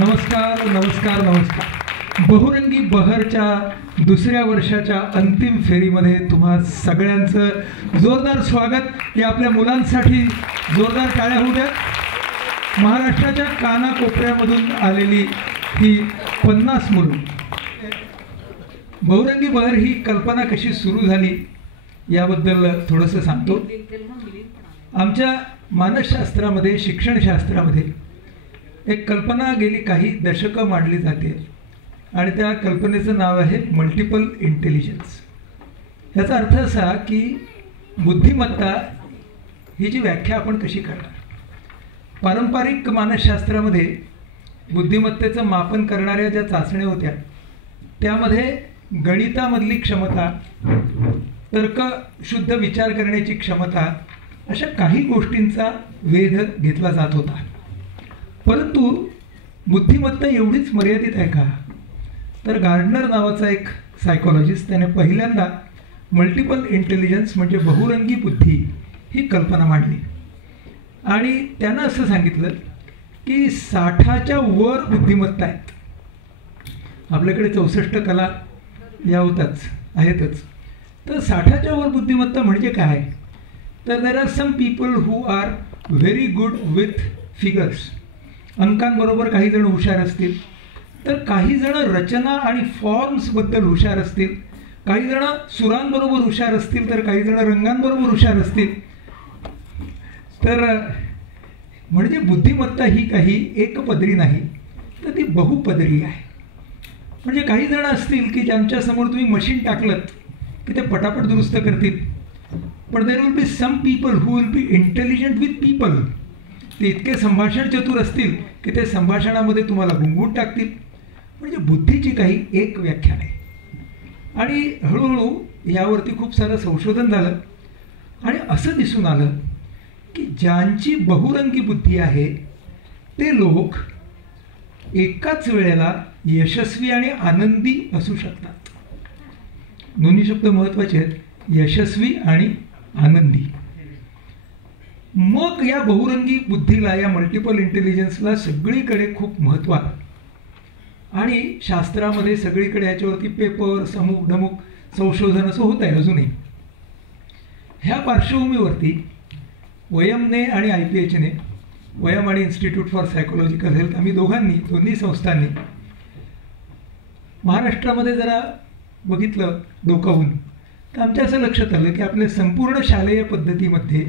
नमस्कार नमस्कार नमस्कार. बहुरंगी बहरच्या दुसऱ्या वर्षाच्या अंतिम फेरीमध्ये तुम्हा सगळ्यांचं जोरदार स्वागत. हे आपल्या मुलांसाठी जोरदार टाळ्या होऊ द्या. महाराष्ट्राच्या कानाकोपऱ्यामधून आलेली ही 50 मुलं. बहुरंगी बहर ही कल्पना कशी सुरू झाली याबद्दल थोडंसं सांगतो. आमच्या मानसशास्त्रामध्ये, शिक्षणशास्त्रामध्ये एक कल्पना गेली काही दशकं मांडली जाते आणि त्या कल्पनेचं नाव आहे मल्टिपल इंटेलिजन्स. याचा अर्थ असा की बुद्धिमत्ता ही जी व्याख्या आपण कशी करणार. पारंपरिक मानसशास्त्रामध्ये बुद्धिमत्तेचं मापन करणाऱ्या ज्या चाचण्या होत्या त्यामध्ये गणितामधली क्षमता, तर्कशुद्ध विचार करण्याची क्षमता, अशा काही गोष्टींचा वेध घेतला जात होता. परंतु बुद्धिमत्ता एवढीच मर्यादित आहे का? तर गार्डनर नावाचा एक सायकोलॉजिस्ट त्याने पहिल्यांदा मल्टिपल इंटेलिजन्स म्हणजे बहुरंगी बुद्धी ही कल्पना मांडली आणि त्यानं असं सांगितलं की 60च्या वर बुद्धिमत्ता आहेत. आपल्याकडे 64 कला या होताच आहेतच. तर 60च्या वर बुद्धिमत्ता म्हणजे काय? तर there are some people who are very good with figures. अंकांबरोबर काही जण हुशार असतील, तर काही जण रचना आणि फॉर्म्सबद्दल हुशार असतील, काही जण सुरांबरोबर हुशार असतील, तर काही जण रंगांबरोबर हुशार असतील. तर म्हणजे बुद्धिमत्ता ही काही एकपदरी नाही, तर ती बहुपदरी आहे. म्हणजे काही जण असतील की ज्यांच्यासमोर तुम्ही मशीन टाकलत की ते पटापट दुरुस्त करतील, पण there will be some people who will be intelligent with people. ते इतके संभाषण चतुर असतील की ते संभाषणामध्ये तुम्हाला गुंगवून टाकतील. म्हणजे बुद्धीची काही एक व्याख्या नाही. आणि हळूहळू यावरती खूप सारं संशोधन झालं आणि असं दिसून आलं की ज्यांची बहुरंगी बुद्धी आहे ते लोक एकाच वेळेला यशस्वी आणि आनंदी असू शकतात. दोन्ही शब्द महत्त्वाचे आहेत, यशस्वी आणि आनंदी. मग या बहुरंगी बुद्धीला, या मल्टिपल इंटेलिजन्सला सगळीकडे खूप महत्त्व आहे आणि शास्त्रामध्ये सगळीकडे याच्यावरती पेपर, समूह ढमुक संशोधन असं होत आहे अजूनही. ह्या पार्श्वभूमीवरती वयमने आणि IPHने, वयम आणि इन्स्टिट्यूट फॉर सायकोलॉजिकल हेल्थ, आम्ही दोन्ही संस्थांनी महाराष्ट्रामध्ये जरा बघितलं डोकावून, तर आमच्या असं लक्षात आलं की आपल्या संपूर्ण शालेय पद्धतीमध्ये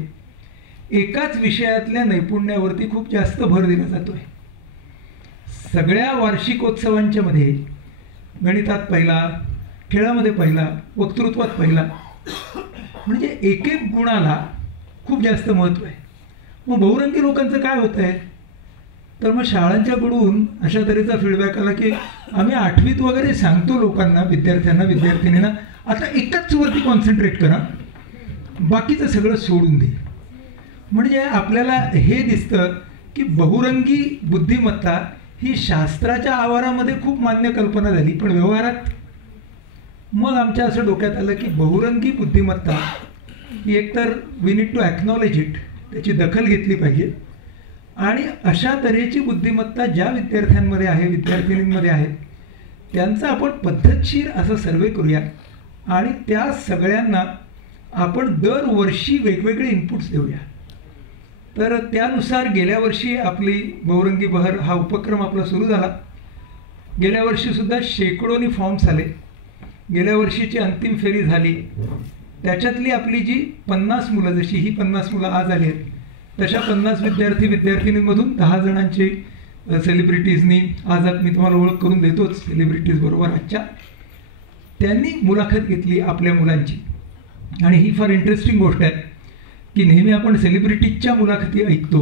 एकाच विषयातल्या नैपुण्यावरती खूप जास्त भर दिला जातो आहे. सगळ्या वार्षिकोत्सवांच्या मध्ये गणितात पहिला, खेळामध्ये पहिला, वक्तृत्वात पहिला, म्हणजे एक एक गुणाला खूप जास्त महत्त्व आहे. मग बहुरंगी लोकांचं काय होतं आहे? तर मग शाळांच्याकडून अशा तऱ्हेचा फीडबॅक आला की आम्ही 8वीत वगैरे सांगतो लोकांना, विद्यार्थ्यांना, विद्यार्थिनींना, आता एकाच वरती कॉन्सन्ट्रेट करा, बाकीचं सगळं सोडून दे. म्हणजे आपल्याला हे दिसतं की बहुरंगी बुद्धिमत्ता ही शास्त्राच्या आवारामध्ये खूप मान्य कल्पना झाली, पण व्यवहारात मग आमच्या असं डोक्यात आलं की बहुरंगी बुद्धिमत्ता ही एकतर we need to acknowledge it, त्याची दखल घेतली पाहिजे. आणि अशा तऱ्हेची बुद्धिमत्ता ज्या विद्यार्थ्यांमध्ये आहे, विद्यार्थिनींमध्ये आहे, त्यांचा आपण पद्धतशीर असा सर्वे करूया आणि त्या सगळ्यांना आपण दरवर्षी वेगवेगळे इनपुट्स देऊया. तर त्यानुसार गेल्या वर्षी आपली बहुरंगी बहर हा उपक्रम आपला सुरू झाला. गेल्या वर्षीसुद्धा शेकडोनी फॉर्म्स आले. गेल्या वर्षीची अंतिम फेरी झाली. त्याच्यातली आपली जी 50 मुलं, जशी ही 50 मुलं आज आली आहेत, तशा 50 विद्यार्थी विद्यार्थिनींमधून 10 जणांचे सेलिब्रिटीजनी, आज मी तुम्हाला ओळख करून देतोच सेलिब्रिटीजबरोबर आजच्या, त्यांनी मुलाखत घेतली आपल्या मुलांची. आणि ही फार इंटरेस्टिंग गोष्ट आहे की नेहमी आपण सेलिब्रिटीजच्या मुलाखती ऐकतो,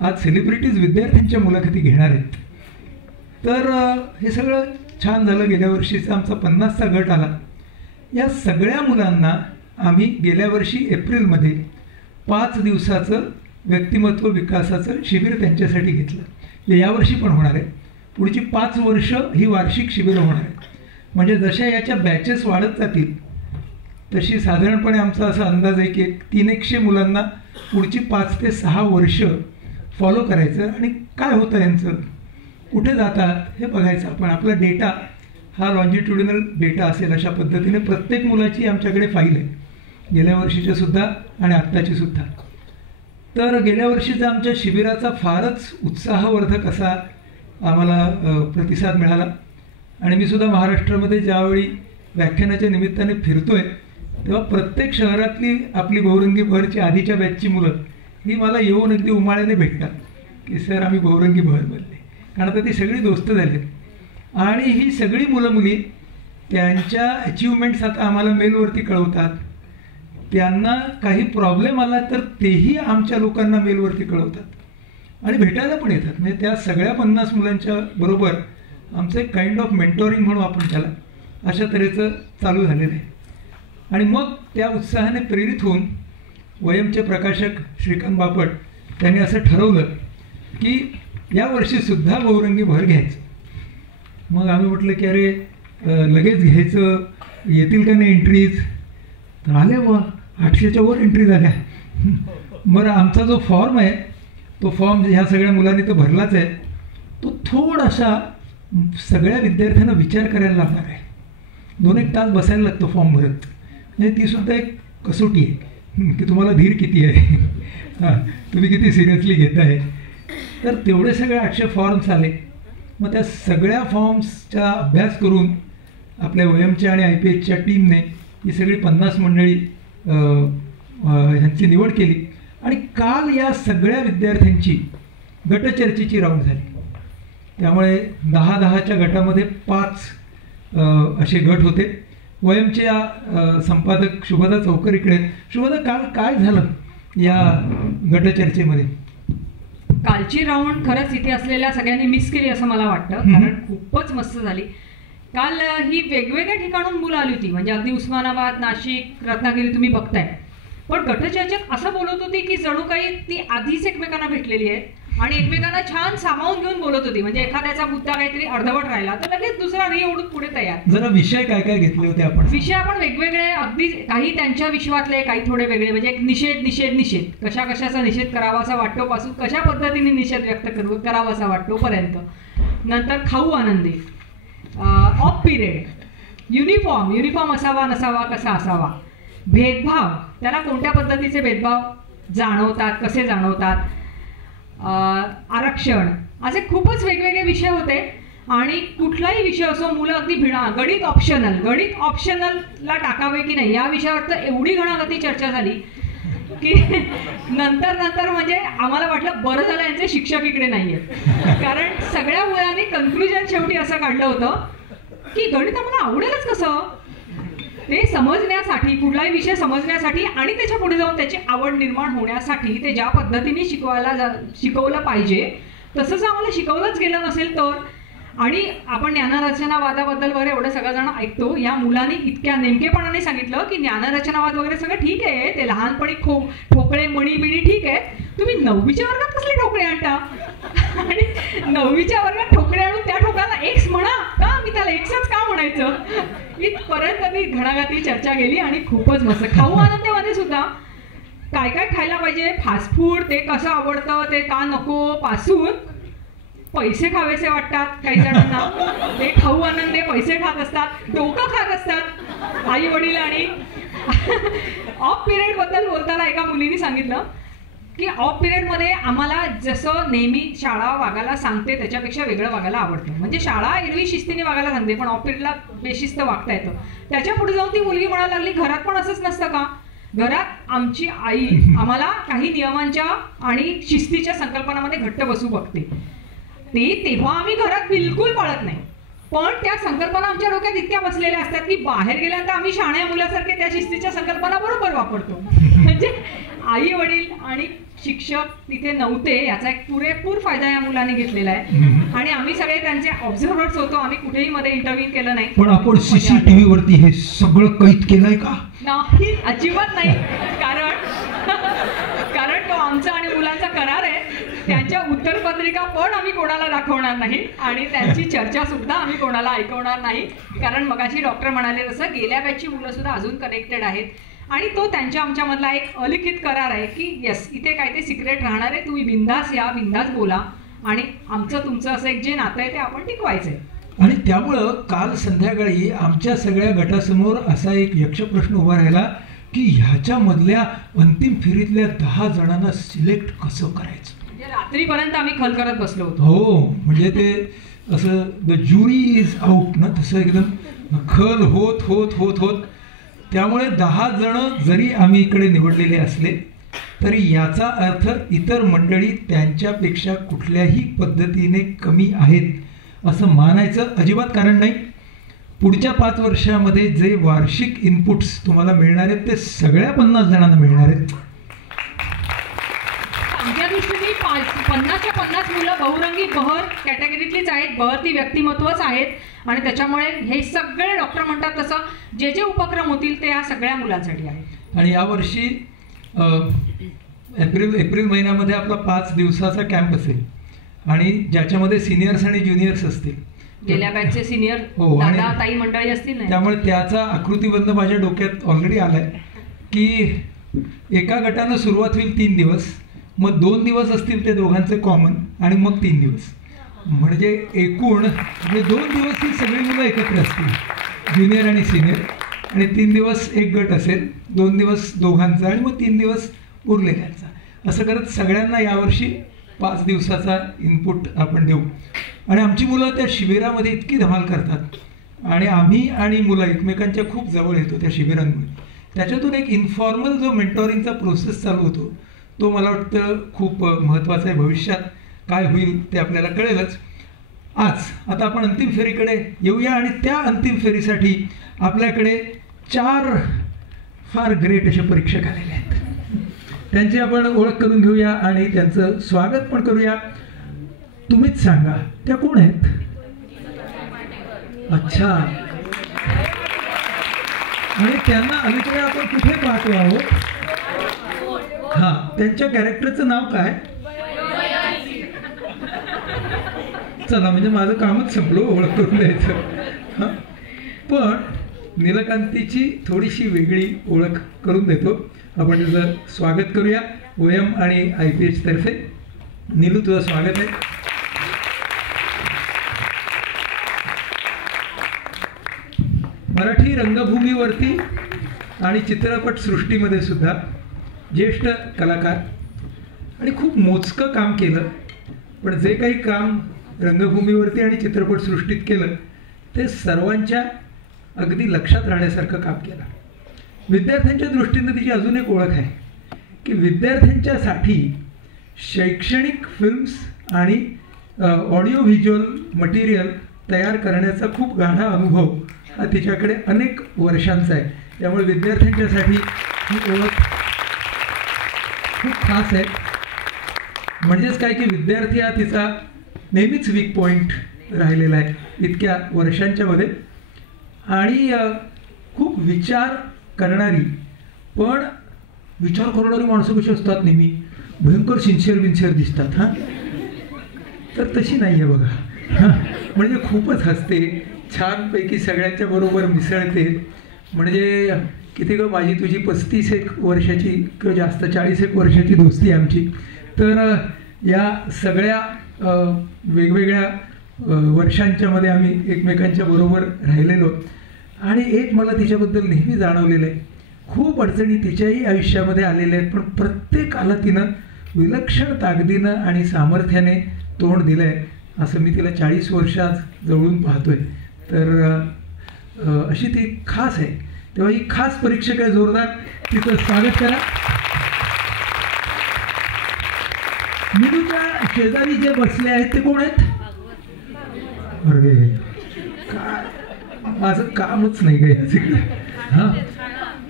आज सेलिब्रिटीज विद्यार्थ्यांच्या मुलाखती घेणार आहेत. तर हे सगळं छान झालं. गेल्या वर्षीचा आमचा 50चा गट आला. या सगळ्या मुलांना आम्ही गेल्या वर्षी एप्रिलमध्ये 5 दिवसाचं व्यक्तिमत्व विकासाचं शिबिर त्यांच्यासाठी घेतलं. यावर्षी पण होणार आहे. पुढची 5 वर्ष ही वार्षिक शिबिरं होणार आहेत. म्हणजे जशा याच्या बॅचेस वाढत जातील तशी साधारणपणे आमचा असा अंदाज आहे की 300 मुलांना पुढची 5 ते 6 वर्ष फॉलो करायचं. आणि काय होतं यांचं, कुठे जातात हे बघायचं आपण. आपला डेटा हा लॉन्जिट्युडिनल डेटा असेल अशा पद्धतीने प्रत्येक मुलाची आमच्याकडे फाईल आहे, गेल्या वर्षीच्या सुद्धा आणि आत्ताची सुद्धा. तर गेल्या वर्षीचा आमच्या शिबिराचा फारच उत्साहवर्धक असा आम्हाला प्रतिसाद मिळाला. आणि मी सुद्धा महाराष्ट्रामध्ये ज्यावेळी व्याख्यानाच्या निमित्ताने फिरतोय तेव्हा प्रत्येक शहरातली आपली बहुरंगी बहरची आधीच्या बॅचची मुलं ही मला येऊन अगदी उमाळ्याने भेटतात की सर आम्ही बहुरंगी बहरमधले, कारण आता ती सगळी दोस्त झाली. आणि ही सगळी मुलं मुली त्यांच्या अचिव्हमेंट्स आता आम्हाला मेलवरती कळवतात. त्यांना काही प्रॉब्लेम आला तर तेही आमच्या लोकांना मेलवरती कळवतात आणि भेटायला पण येतात. म्हणजे त्या सगळ्या 50 मुलांच्या बरोबर आमचं एक काइंड ऑफ मेंटोरिंग म्हणू आपण त्याला, अशा तऱ्हेचं चालू झालेलं आहे. आणि मग त्या उत्साहाने प्रेरित होऊन वयमचे प्रकाशक श्रीकांत बापट त्यांनी असं ठरवलं की यावर्षीसुद्धा बहुरंगी बहर घ्यायचं. मग आम्ही म्हटलं की अरे लगेच घ्यायचं, येतील का नाही एंट्रीज? तर आले वा 800च्या वर एंट्री झाल्या. बरं आमचा जो फॉर्म आहे तो फॉर्म ह्या सगळ्या मुलांनी तो भरलाच आहे, तो थोडासा सगळ्या विद्यार्थ्यांना विचार करायला लागणार आहे. 2-1 तास बसायला लागतो फॉर्म भरत. म्हणजे तीसुद्धा एक कसोटी आहे की तुम्हाला धीर किती आहे, हां तुम्ही किती सिरियसली घेत आहे. तर तेवढे सगळे 800 फॉर्म्स आले. मग त्या सगळ्या फॉर्म्सचा अभ्यास करून आपल्या वयमच्या आणि IPHच्या टीमने ही सगळी 50 मंडळी ह्यांची निवड केली. आणि काल या सगळ्या विद्यार्थ्यांची गटचर्चेची राऊंड झाली. त्यामुळे 10-10च्या गटामध्ये 5 असे गट होते. वयमच्या संपादक शुभदा चौकरीकडे. शुभदा, काल काय झालं या गटचर्चेमध्ये? कालची राऊंड खरंच इथे असलेल्या सगळ्यांनी मिस केली असं मला वाटतं, कारण खूपच मस्त झाली. काल ही वेगवेगळ्या ठिकाणून मुलं आली होती, म्हणजे अगदी उस्मानाबाद, नाशिक, रत्नागिरी तुम्ही बघताय. पण गटचर्चेत असं बोलत होती की जणू काही ती आधीच एकमेकांना भेटलेली आहे आणि एकमेकांना छान सामावून घेऊन बोलत होती. म्हणजे एखाद्याचा मुद्दा काहीतरी अर्धवट राहिला तर लगेच दुसरा ओढून पुढे तयार. जरा विषय काय काय घेतले होते आपण? विषय आपण वेगवेगळे, अगदी काही त्यांच्या विश्वातले, काही थोडे वेगळे. म्हणजे एक निषेध कशा कशाचा निषेध करावासा वाटतो पासून कशा पद्धतीने निषेध व्यक्त करावासा वाटतो पर्यंत. नंतर खाऊ आनंदी, ऑफ पिरियड, युनिफॉर्म असावा नसावा, कसा असावा, भेदभाव, त्याला कोणत्या पद्धतीचे भेदभाव जाणवतात, कसे जाणवतात, आरक्षण, असे खूपच वेगवेगळे विषय होते. आणि कुठलाही विषय असो, मुलं अगदी गणित ऑप्शनलला टाकावे की नाही या विषयावर तर एवढी घणाघाती चर्चा झाली की नंतर म्हणजे आम्हाला वाटलं बरं झालं यांचे शिक्षक इकडे नाही आहेत. कारण सगळ्या मुलांनी कन्क्लुजन शेवटी असं काढलं होतं की गणित आम्हाला आवडेलच कसं, ते समजण्यासाठी, कुठलाही विषय समजण्यासाठी आणि त्याच्या पुढे जाऊन त्याची आवड निर्माण होण्यासाठी ते ज्या पद्धतीने शिकवलं पाहिजे तसंच आम्हाला शिकवलंच गेलं नसेल तर. आणि आपण ज्ञानरचनावादाबद्दल वगैरे एवढं सगळेजण ऐकतो. या मुलांनी इतक्या नेमकेपणाने सांगितलं की ज्ञानरचनावाद वगैरे सगळं ठीक आहे, ते लहानपणी ठोकळे मणी ठीक आहे, तुम्ही 9वीच्या वर्गात कसले ठोकळे आणता आणि 9वीच्या वर्गात ठोकळे आणून त्या ठोकाला एक्स म्हणा का, मी त्याला एक्सच का म्हणायचं, इथपर्यंत ती घणाघाती चर्चा गेली. आणि खूपच मस्त. खाऊ आनंदामध्ये सुद्धा काय काय खायला पाहिजे, फास्ट फूड ते कसं आवडतं, ते का नको, पासून पैसे खावेसे वाटतात काही जणांना, ते खाऊ आनंदे पैसे खात असतात, डोकं खात असतात आई वडील. आणि ऑफ पिरियड बद्दल बोलताना एका मुलीने सांगितलं की ऑफ पिरियडमध्ये आम्हाला जसं नेहमी शाळा वागायला सांगते त्याच्यापेक्षा वेगळं वागायला आवडतं. म्हणजे शाळा एरवी शिस्तीने वागायला सांगते पण ऑफ पिरियडला बेशिस्त वागता येतं. त्याच्या पुढे जाऊन ती मुलगी म्हणायला लागली, घरात पण असंच नसतं का? घरात आमची आई आम्हाला काही नियमांच्या आणि शिस्तीच्या संकल्पनामध्ये घट्ट बसू बघते, तेव्हा आम्ही घरात बिलकुल पाळत नाही. पण त्या संकल्पना आमच्या डोक्यात इतक्या बसलेल्या असतात की बाहेर गेल्यानंतर आम्ही शाण्या मुलासारखे त्या शिस्तीच्या संकल्पना बरोबर वापरतो. म्हणजे आई वडील आणि शिक्षक तिथे नव्हते याचा एक पुरेपूर फायदा या मुलांनी घेतलेला आहे. आणि आम्ही सगळे त्यांचे ऑब्झर्वर्स होतो, आम्ही कुठेही मध्ये इंटरव्ह्यू केलं नाही. पण आपण CCTV वरती हे सगळं कैद केलंय का? नाही, अजिबात नाही. कारण तो आमचा आणि मुलांचा करार आहे. त्यांच्या उत्तरपत्रिका पण आम्ही कोणाला दाखवणार नाही आणि त्यांची चर्चा सुद्धा आम्ही कोणाला ऐकवणार नाही. कारण मगाशी डॉक्टर म्हणाले तसं गेल्या बॅचची मुलं सुद्धा अजून कनेक्टेड आहेत आणि तो त्यांच्या आमच्यामधला एक अलिखित करार आहे की येस, इथे काय ते सिक्रेट राहणार आहे, तुम्ही बिंदास या, बिंदास बोला आणि आमचं तुमचं असं एक जे नातं आहे ते आपण टिकवायचं आहे. आणि त्यामुळं काल संध्याकाळी आमच्या सगळ्या गटासमोर असा एक यक्षप्रश्न उभा राहिला की ह्याच्यामधल्या अंतिम फेरीतल्या 10 जणांना सिलेक्ट कसं करायचं. म्हणजे रात्रीपर्यंत आम्ही खल करत बसलो होतो. हो, म्हणजे ते असं द ज्युरी इज आउट ना, तसं एकदम खल होत होत होत होत. त्यामुळे 10 जण जरी आम्ही इकडे निवडलेले असले तरी याचा अर्थ इतर मंडळी त्यांच्यापेक्षा कुठल्याही पद्धतीने कमी आहेत असं मानायचं अजिबात कारण नाही. पुढच्या 5 वर्षामध्ये जे वार्षिक इनपुट्स तुम्हाला मिळणार आहेत ते सगळ्या 50 जणांना मिळणार आहेत. आमच्या दृष्टीने 50च्या 50 मुलं बहुरंगी बहर कॅटेगरीतलीच आहेत, बहरती व्यक्तिमत्वच आहेत आणि त्याच्यामुळे हे सगळे डॉक्टर म्हणतात तसं जे जे उपक्रम होतील ते या सगळ्या मुलांसाठी आहेत. आणि यावर्षी एप्रिल महिन्यामध्ये आपला 5 दिवसाचा कॅम्प असेल आणि ज्याच्यामध्ये सिनियर्स आणि ज्युनियर्स असतील. गेल्या बॅचचे सिनियर हो, दादा ताई मंडळी असतील ना, त्यामुळे त्याचा आकृतीबंध माझ्या डोक्यात ऑलरेडी आलाय की एका गटानं सुरुवात होईल 3 दिवस, मग 2 दिवस असतील ते दोघांचे कॉमन आणि मग 3 दिवस, म्हणजे एकूण 2 दिवस ही सगळी मुलं एकत्र असतील, ज्युनियर आणि सिनियर, आणि 3 दिवस एक गट असेल, 2 दिवस दोघांचा आणि मग 3 दिवस उरलेल्यांचा. असं करत सगळ्यांना यावर्षी 5 दिवसाचा इनपुट आपण देऊ. आणि आमची मुलं त्या शिबिरामध्ये इतकी धमाल करतात आणि आम्ही आणि मुलं एकमेकांच्या खूप जवळ येतो त्या शिबिरांमुळे. त्याच्यातून एक इन्फॉर्मल जो मेंटॉरिंगचा प्रोसेस चालू होतो तो मला वाटतं खूप महत्त्वाचा आहे. भविष्यात काय होईल ते आपल्याला कळेलच. आता आपण अंतिम फेरीकडे येऊया आणि त्या अंतिम फेरीसाठी आपल्याकडे 4 फार ग्रेट असे परीक्षक आलेले आहेत. त्यांची आपण ओळख करून घेऊया आणि त्यांचं स्वागत पण करूया. तुम्हीच सांगा त्या कोण आहेत. अच्छा, आणि त्यांना अलीकडे आपण कुठे पाहतो आहोत. हां, त्यांच्या कॅरेक्टरचं नाव काय. चला, म्हणजे माझं कामच संपलं ओळख करून द्यायचं. हां, पण नीलकांतीची थोडीशी वेगळी ओळख करून देतो. आपण तुझं स्वागत करूया OM आणि IPH तर्फे. नीलू, तुझं स्वागत आहे. मराठी रंगभूमीवरती आणि चित्रपट सृष्टीमध्ये सुद्धा ज्येष्ठ कलाकार आणि खूप मोजकं काम केलं, पण जे काही काम रंगभूमीवरती आणि चित्रपटसृष्टीत केलं ते सर्वांच्या अगदी लक्षात राहण्यासारखं काम केलं. विद्यार्थ्यांच्या दृष्टीनं तिची अजून एक ओळख आहे की विद्यार्थ्यांच्यासाठी शैक्षणिक फिल्म्स आणि ऑडिओ व्हिज्युअल मटेरियल तयार करण्याचा खूप गाढा अनुभव हा तिच्याकडे अनेक वर्षांचा आहे. त्यामुळे विद्यार्थ्यांच्यासाठी ही ओळख खूप खास आहे. म्हणजेच काय की विद्यार्थी हा तिचा नेहमीच वीक पॉईंट राहिलेला आहे इतक्या वर्षांच्या मध्ये. आणि खूप विचार करणारी, पण विचार करणारी माणसं कशी असतात नेहमी भयंकर सिन्सिअर दिसतात. हां, तर तशी नाही आहे बघा. हां, म्हणजे खूपच हसते, छानपैकी सगळ्यांच्या बरोबर मिसळते. म्हणजे किती ग, माझी तुझी 35 वर्षाची किंवा जास्त 40 वर्षाची दोस्ती आहे आमची. तर या सगळ्या वेगवेगळ्या वर्षांच्यामध्ये आम्ही एकमेकांच्या बरोबर राहिलेलो. आणि एक मला तिच्याबद्दल नेहमी जाणवलेलं आहे, खूप अडचणी तिच्याही आयुष्यामध्ये आलेल्या आहेत, पण प्रत्येकाला तिनं विलक्षण ताकदीनं आणि सामर्थ्याने तोंड दिलं आहे. असं मी तिला 40 वर्षात जवळून पाहतोय. तर अशी ती खास आहे. तेव्हा ही खास परीक्षक आहे, जोरदार तिचं स्वागत करा. नीलूच्या शेजारी जे बसले आहेत ते कोण आहेत. अरे काय, माझं कामच नाही काय. हां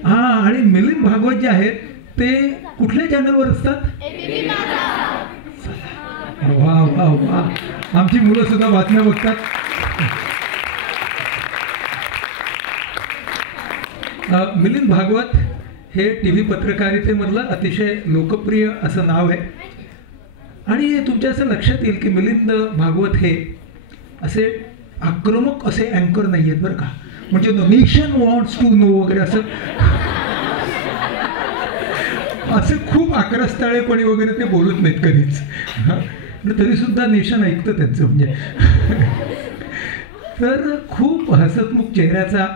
हां, आणि मिलिंद भागवत जे आहेत ते कुठल्या चॅनलवर असतात. वा वा वा, आमची मुलं सुद्धा बातम्या बघतात. मिलिंद भागवत हे TV पत्रकारितेमधलं अतिशय लोकप्रिय असं नाव आहे. आणि तुमच्या असं लक्षात येईल की मिलिंद भागवत हे असे आक्रमक असे अँकर नाही आहेत बरं का. म्हणजे the nation wants to know वगैरे असं खूप आक्रस्ताळेपणी वगैरे ते बोलत नाहीत कधीच. पण तरीसुद्धा नेशन ऐकतं त्यांचं म्हणजे. तर खूप हसतमुख चेहऱ्याचा,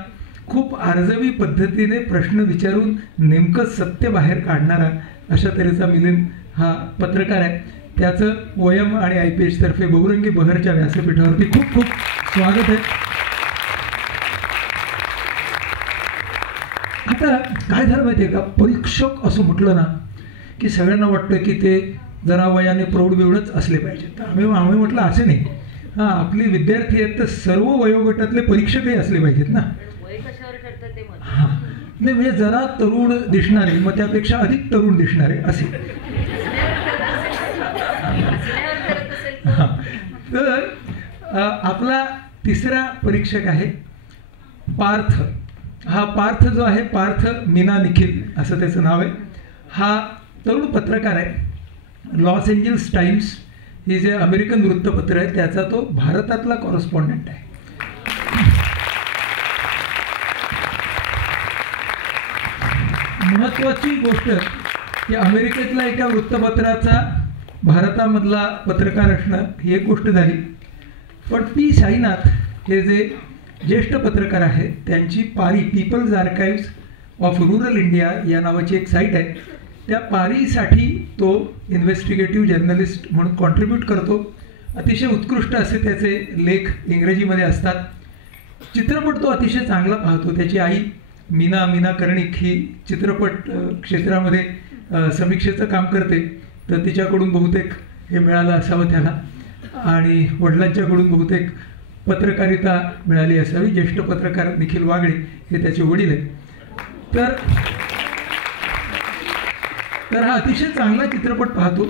खूप आर्जवी पद्धतीने प्रश्न विचारून नेमकं सत्य बाहेर काढणारा अशा तऱ्हेचा मिलिंद हा पत्रकार आहे. त्याचं वयम आणि IPH तर्फे बहुरंगी बहरच्या व्यासपीठावरती खूप खूप स्वागत आहे. आता काय झालं माहिती आहे का, परीक्षक असं म्हटलं ना की सगळ्यांना वाटतं की ते जरा वयाने प्रौढ बिवढच असले पाहिजेत. आम्ही म्हटलं असे नाही, हां आपले विद्यार्थी आहेत तर सर्व वयोगटातले परीक्षकही असले पाहिजेत ना. हां नाही म्हणजे जरा तरुण दिसणारे, मग त्यापेक्षा अधिक तरुण दिसणारे असे. हां तर आपला तिसरा परीक्षक आहे पार्थ. हा पार्थ जो आहे, पार्थ मीना निखिल असं त्याचं नाव आहे. हा तरुण पत्रकार आहे. लॉस एंजल्स टाइम्स हे जे अमेरिकन वृत्तपत्र आहे त्याचा तो भारतातला कॉरेस्पॉन्डंट आहे. महत्त्वाची गोष्ट की अमेरिकेतल्या एका वृत्तपत्राचा भारतामधला पत्रकार असणं ही एक गोष्ट झाली, पण पी साईनाथ हे जे ज्येष्ठ पत्रकार आहेत त्यांची PARI, People's Archive of Rural India या नावाची एक साईट आहे, त्या पारीसाठी तो इन्व्हेस्टिगेटिव्ह जर्नलिस्ट म्हणून कॉन्ट्रीब्यूट करतो. अतिशय उत्कृष्ट असे त्याचे लेख इंग्रजीमध्ये असतात. चित्रपट तो अतिशय चांगला पाहतो. त्याची आई मीना कर्णिक ही चित्रपट क्षेत्रामध्ये समीक्षेचं काम करते, तर तिच्याकडून बहुतेक हे मिळालं असावं त्याला, आणि वडिलांच्याकडून बहुतेक पत्रकारिता मिळाली असावी. ज्येष्ठ पत्रकार निखिल वागळे हे त्याचे वडील आहेत. तर हा अतिशय चांगला चित्रपट पाहतो.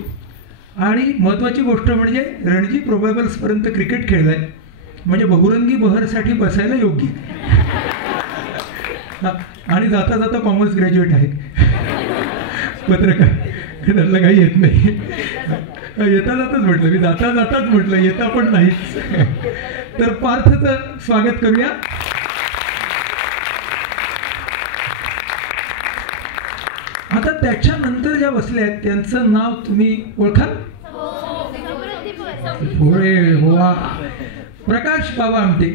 आणि महत्त्वाची गोष्ट म्हणजे रणजी प्रोबॅबल्सपर्यंत क्रिकेट खेळलाय, म्हणजे बहुरंगी बहरसाठी बसायला योग्य. आणि जाता जाता कॉमर्स ग्रॅज्युएट आहे, पत्रकार त्याला काही येत नाही. येता जाताच म्हटलं मी, जाता जाताच म्हटलं, येता पण नाहीच. तर पार्थचं स्वागत करूया. आता त्याच्यानंतर ज्या बसल्या आहेत त्यांचं नाव तुम्ही ओळखाल? वा, प्रकाश बाबा आमटे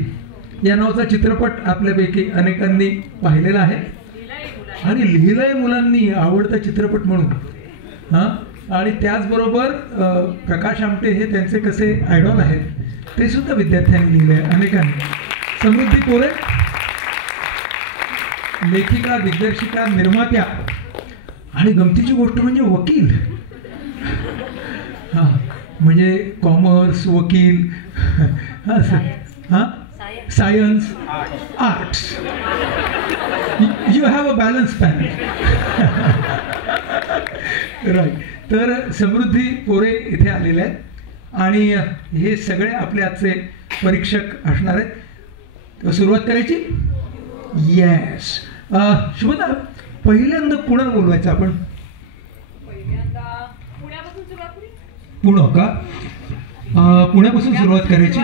या नावाचा चित्रपट आपल्यापैकी अनेकांनी पाहिलेला आहे आणि लिहिलंय मुलांनी आवडता चित्रपट म्हणून. हां, आणि त्याचबरोबर प्रकाश आमटे हे त्यांचे कसे आयडॉल आहेत ते सुद्धा विद्यार्थ्यांनी लिहिले आहे अनेकांनी. समृद्धी पोरे लेखिका, दिग्दर्शिका, निर्मात्या आणि गमतीची गोष्ट म्हणजे वकील. हां, म्हणजे कॉमर्स, वकील, हां सर, हां science, arts. You have a balance pan. Right. तर समृद्धी पोरे इथे आलेले आहेत आणि हे सगळे आपले आजचे परीक्षक असणार आहेत. सुरुवात करायची? येस. शुभदा, पहिल्यांदा कुणाला बोलवायचं आपण? पुणे का? पुण्यापासून सुरुवात करायची?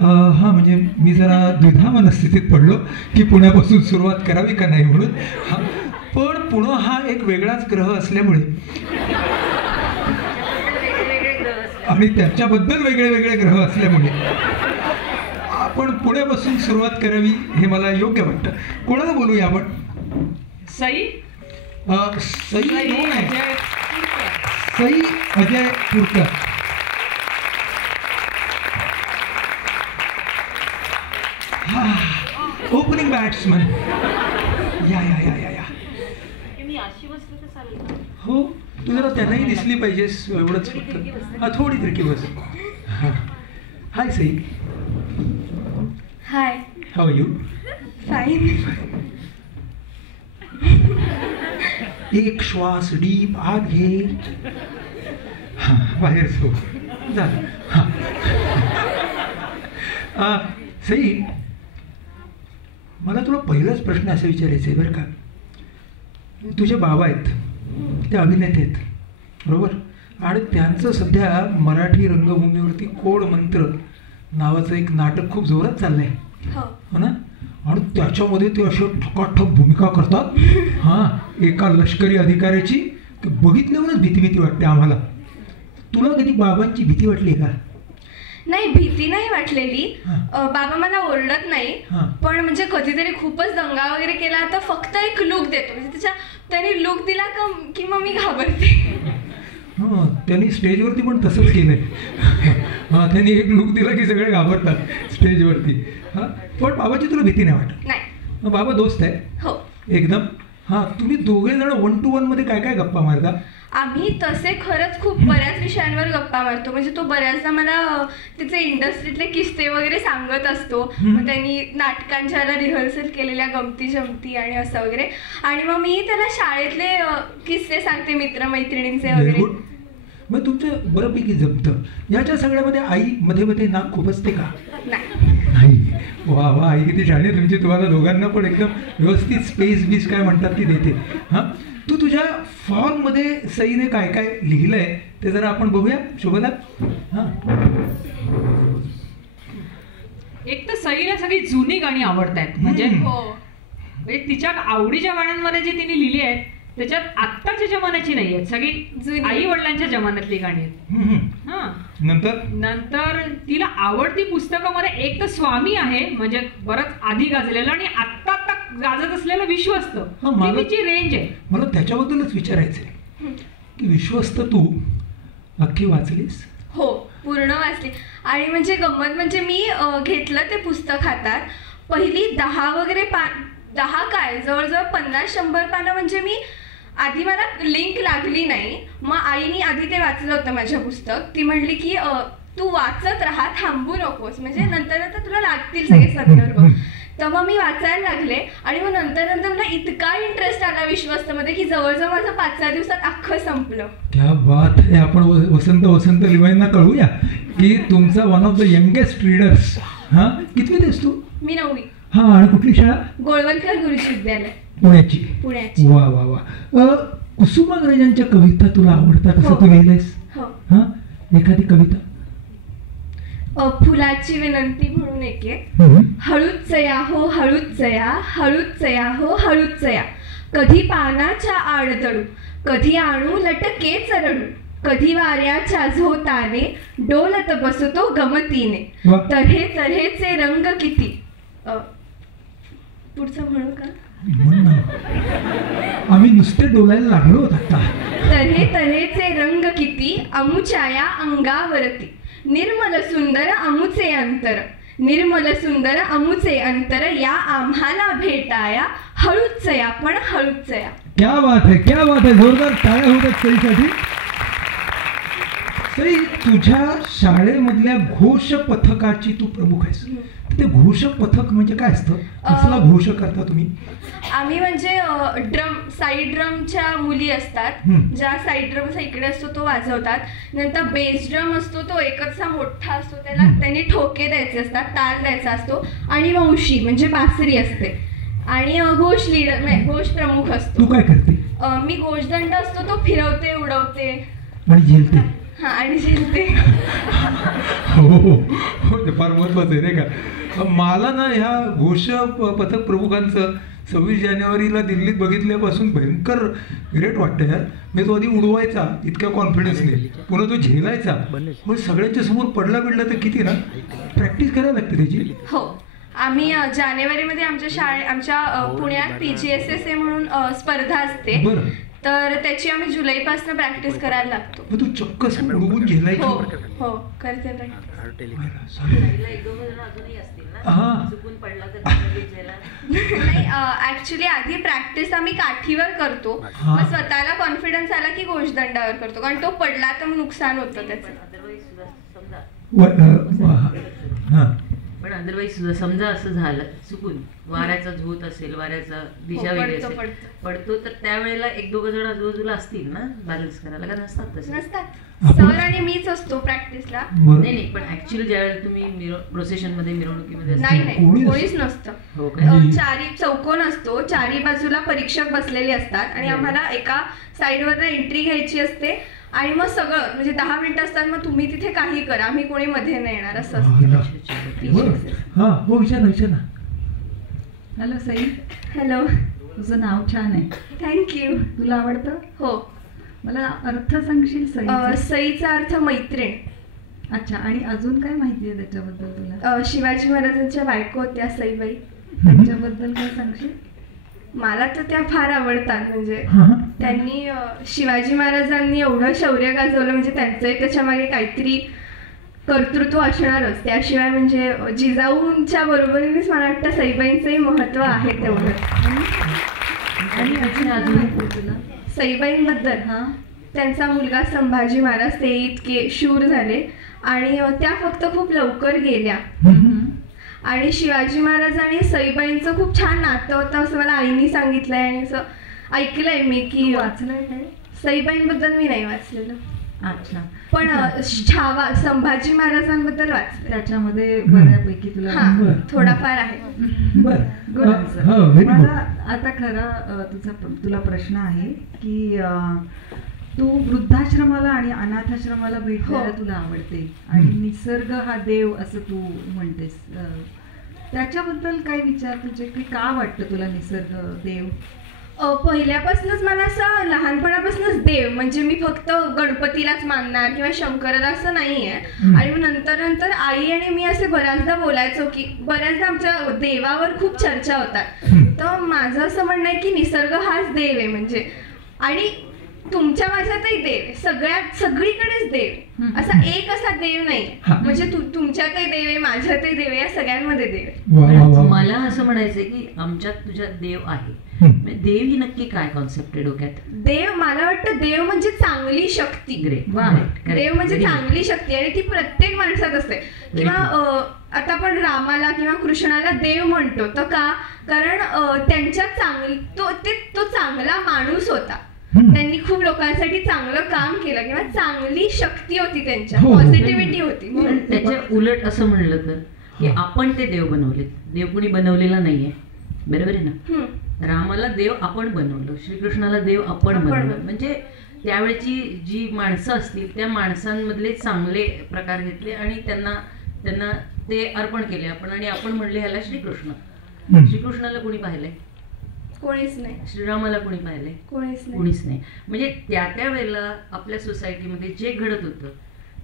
हां, म्हणजे मी जरा द्विधा मनस्थितीत पडलो की पुण्यापासून सुरुवात करावी का नाही म्हणून. पण पुणे हा एक वेगळाच ग्रह असल्यामुळे आणि त्याच्याबद्दल वेगळे वेगळे ग्रह असल्यामुळे आपण पुण्यापासून सुरुवात करावी हे मला योग्य वाटतं. कोणाला बोलूया आपण? सई अजय पुरकर. Opening batsman. या या या या या. हो, तू जरा त्यांनाही दिसली पाहिजेस एवढंच फक्त. हा, थोडी तिरकी बस. Hi Sai. Hi. How are you? Fine. एक श्वास डीप आत घे, बाहेर सो. झालं. सई, मला तुला पहिलाच प्रश्न असा विचारायचा आहे बरं का. तुझे बाबा आहेत, ते अभिनेते आहेत बरोबर, आणि त्यांचं सध्या मराठी रंगभूमीवरती कोड मंत्र नावाचं एक नाटक खूप जोरात चाललंय, हो ना? आणि त्याच्यामध्ये ते अशा ठकाठक भूमिका करतात. हां, एका लष्करी अधिकाऱ्याची बघितल्यावरच भीती वाटते आम्हाला. तुला कधी बाबांची भीती वाटली का? नाही, भीती नाही वाटलेली. बाबा मला ओरडत नाही, हां. पण म्हणजे कधीतरी खूपच दंगा वगैरे केला तर फक्त एक लुक देतो. म्हणजे त्याने लुक दिला की मग मी घाबरते. त्यांनी स्टेजवरती पण तसंच केलंय. त्यांनी एक लुक दिला की सगळे घाबरतात स्टेजवरती. पण बाबाची तुला भीती नाही वाटत? नाही. बाबा दोस्त आहे? हो, एकदम. तुम्ही दोघे जण 1 to 1 मध्ये काय काय गप्पा मारता? आम्ही तसे खरंच खूप बऱ्याच विषयांवर गप्पा मारतो. म्हणजे तो बऱ्याचदा मला तिचे इंडस्ट्रीतले किस्से वगैरे सांगत असतो. मग त्यांनी नाटकांच्या रिहर्सल केलेल्या गमती जमती आणि असं वगैरे. आणि मग मी त्याला शाळेतले किस्से सांगते, मित्रमैत्रिणींचे वगैरे. मग तुमचं बऱ्यापैकी जमतं. याच्या सगळ्यामध्ये आई मध्ये मध्ये नाक खुपसते का? नाही. वा वा, आई किती छान आहे तुमची. तुम्हाला दोघांना पण एकदम व्यवस्थित स्पेस बीस काय म्हणतात ती देते. तू तुझ्या फॉर्ममध्ये सईने काय काय लिहिलंय ते जरा आपण बघूया शोभदा. एक तर सईला सगळी जुनी गाणी आवडतात. म्हणजे तिच्या आवडीच्या गाण्यांमध्ये जी तिने लिहिली आहेत त्याच्यात आत्ताच्या जमान्याची नाही आहेत, सगळी आई वडिलांच्या जमान्यातली गाणी आहेत. नंतर तिला आवडती पुस्तकामध्ये एक तर स्वामी आहे, म्हणजे बरंच आधी गाजलेलं, आणि आत्ता गाजत असलेलं विश्वस्त. तिची रेंज आहे. मला त्याच्याबद्दलच विचारायचंय की विश्वस्त तू अख्खी वाचलीस? हो, पूर्ण वाचली. आणि म्हणजे गंमत म्हणजे मी घेतलं ते पुस्तक हातात, पहिली 10 वगैरे 10 काय जवळजवळ 50-100 पानं म्हणजे मी आधी मला लिंक लागली नाही. मग आईनी आधी ते वाचलं होतं माझं पुस्तक. ती म्हणली की तू वाचत राहा, थांबू नकोस, म्हणजे नंतर नंतर तुला लागतील सगळे संदर्भ. तर मग मी वाचायला लागले आणि मग नंतर मला इतका इंटरेस्ट आला विश्वस्तमध्ये की जवळजवळ माझं 5-6 दिवसात अख्खं संपलं. क्या बात आहे. आपण वसंत लिवाईंना कळूया की तुमचा one of the youngest readers. कितवी आहेस तू? मी 9वी. आणि कुठली शाळा? गोळवलकर गुरुजी विद्यालय, पुण्याची. वा वा वा. कुसुमाग्रजांच्या कविता तुला आवडतात असं तू लिहिलंयस? एखादी कविता? फुलाची विनंती म्हणून एक आहे. हळूच या हो, हळूच या, हळूच या हो, हळूच या. कधी पानाच्या आडतडू, कधी आणू लटके चरडू, कधी वाऱ्याच्या झोताने डोलत बसतो गमतीने. तऱ्हे तऱ्हेचे रंग किती. पुढचं म्हणू का? आम्ही नुसते डोलायला लागलो आता. तऱ्हे तऱ्हेचे रंग किती अमुच्या अंगावरती. निर्मल सुंदर अमुचे अंतर, निर्मल सुंदर अमुचे अंतर, या आम्हाला भेटाया हळूच या, पण हळूच या. क्या बात आहे, क्या बात आहे. जोरदार टाळ्या होतात सईसाठी. सई, तुझ्या शाळेमधल्या घोष पथकाची तू प्रमुख आहेस. ते घोष पथक म्हणजे काय असतं? कसला घोष करता तुम्ही? आम्ही म्हणजे साईड ड्रमच्या मुली असतात, ज्या साईड ड्रम इकडे असतो तो वाजवतात. नंतर बेस ड्रम असतो, तो एकच मोठा असतो, त्याला त्यांनी ठोके द्यायचे असतात, ताल द्यायचा असतो. आणि वंशी म्हणजे बासरी असते. आणि घोष लीडर, घोष प्रमुख असतो. तू काय करते? मी घोषदंड असतो, तो फिरवते, उडवते आणि झेलते. आणि झेलते. हो, ते फार महत्वाचं आहे नाही का. मला ना ह्या घोष पथक प्रमुखांचं 26 जानेवारीला दिल्लीत बघितल्यापासून भयंकर ग्रेट वाटतं यार. मी तो आधी उडवायचा इतक्या कॉन्फिडन्सने, पुन्हा तो झेलायचा. मग सगळ्यांच्या समोर पडला तर किती ना प्रॅक्टिस करायला लागते त्याची. हो, आम्ही जानेवारीमध्ये आमच्या पुण्यात PGSSA म्हणून स्पर्धा असते, तर त्याची आम्ही जुलैपासून प्रॅक्टिस करायला लागतो. मग तू चक्कस उडवून झेलायची? हो, करते प्रॅक्टिस. नाही, ऍक्च्युली आधी प्रॅक्टिस आम्ही काठीवर करतो, मग स्वतःला कॉन्फिडन्स आला की घोषदंडावर करतो, कारण तो पडला तर मग नुकसान होतं त्याचं. पण अदरवाईज सुद्धा समजा असं झालं चुकून, वाऱ्याचा झोत असेल, वाऱ्याचा दिशा वेगळी असेल, पडतो, तर त्यावेळेला 1-2 जण आजूबाजूला असतील ना बॅलन्स करायला, का नसतात? तसे नसतात, सर आणि मीच असतो प्रॅक्टिसला. नाही, पण ऍक्च्युअली ज्यावेळेला तुम्ही प्रोसेशन मध्ये, मिरवणुकीमध्ये नाही, कोणीच नसतं. चारी चौकोन असतो, चारी बाजूला परीक्षक बसलेले असतात आणि आम्हाला एका साईडवर एंट्री घ्यायची असते. आणि मग सगळं म्हणजे 10 मिनिटं असतात, मग तुम्ही तिथे काही करा, आम्ही कोणी मध्ये नाही येणार असं असतं. विचार ना. हॅलो सई. हॅलो. तुझं नाव छान आहे. थँक्यू. तुला आवडतं? हो. मला अर्थ सांगशील सईचा? सईचा अर्थ मैत्रीण. अच्छा, आणि अजून काय माहिती आहे त्याच्याबद्दल तुला? शिवाजी महाराजांच्या बायको होत्या सईबाई, त्यांच्याबद्दल काय सांगशील? मला तर त्या फार आवडतात. म्हणजे त्यांनी शिवाजी महाराजांनी एवढं शौर्य गाजवलं, म्हणजे त्यांचंही त्याच्यामागे काहीतरी कर्तृत्व असणारच. त्याशिवाय म्हणजे जिजाऊंच्या बरोबरीनेच मला वाटतं सईबाईंचंही महत्त्व आहे तेवढं. आणि अजून तुला सईबाईंबद्दल त्यांचा मुलगा संभाजी महाराज, ते इतके शूर झाले आणि त्या फक्त खूप लवकर गेल्या. आणि शिवाजी महाराज आणि सईबाईंचं खूप छान नातं होतं असं मला आईने सांगितलंय आणि असं ऐकलंय मी. की वाचलंय काय? सईबाईंबद्दल मी नाही वाचलेलं. अच्छा, पण छावा संभाजी महाराजांबद्दल वाचलं. त्याच्यामध्ये बऱ्यापैकी तुला थोडाफार आहे. मला आता खरा तुला प्रश्न आहे की तू वृद्धाश्रमाला आणि अनाथाश्रमाला भेट द्यायला तुला आवडते आणि निसर्ग हा देव असं तू म्हणतेस, त्याच्याबद्दल काय विचार तुझे की का वाटतं तुला निसर्ग देव? पहिल्यापासूनच मला असं लहानपणापासूनच देव म्हणजे मी फक्त गणपतीलाच मानणार किंवा शंकराला असं नाहीये. आणि मग नंतर आई आणि मी असे बऱ्याचदा बोलायचो की बऱ्याचदा आमच्या देवावर खूप चर्चा होतात. तर माझं असं म्हणणं आहे की निसर्ग हाच देव आहे. म्हणजे आणि तुमच्या माझ्यातही देव, सगळीकडेच देव, असा एक असा देव नाही. म्हणजे तुमच्यातही देव आहे, माझ्यातही देव आहे, या सगळ्यांमध्ये देव आहे. मला असं म्हणायचंय की आमच्यात तुझ्यात देव आहे. देव ही नक्की काय कॉन्सेप्ट आहे डोक्यात? देव मला वाटतं देव म्हणजे चांगली शक्ती. देव म्हणजे चांगली शक्ती आणि ती प्रत्येक माणसात असते. किंवा आता आपण रामाला किंवा कृष्णाला देव म्हणतो तर का? कारण त्यांच्यात तो चांगला माणूस होता. त्यांनी खूप लोकांसाठी चांगलं काम केलं किंवा चांगली शक्ती होती, त्यांच्या पॉझिटिव्हिटी होती. त्याच्या उलट असं म्हणलं तर की आपण ते देव बनवले, देव कुणी बनवलेला नाहीये, बरोबर आहे ना? रामाला देव आपण बनवलं, श्रीकृष्णाला देव आपण बनवलं. म्हणजे त्यावेळेची जी माणसं असतील त्या माणसांमधले चांगले प्रकार घेतले आणि त्यांना ते अर्पण केले आपण. आणि आपण म्हणले ह्याला श्रीकृष्ण. श्रीकृष्णाला कोणी पाहिलंय? कोणीच नाही. श्रीरामाला कोणी पाहिलंय? कोणीच नाही. म्हणजे त्या वेळेला आपल्या सोसायटीमध्ये जे घडत होतं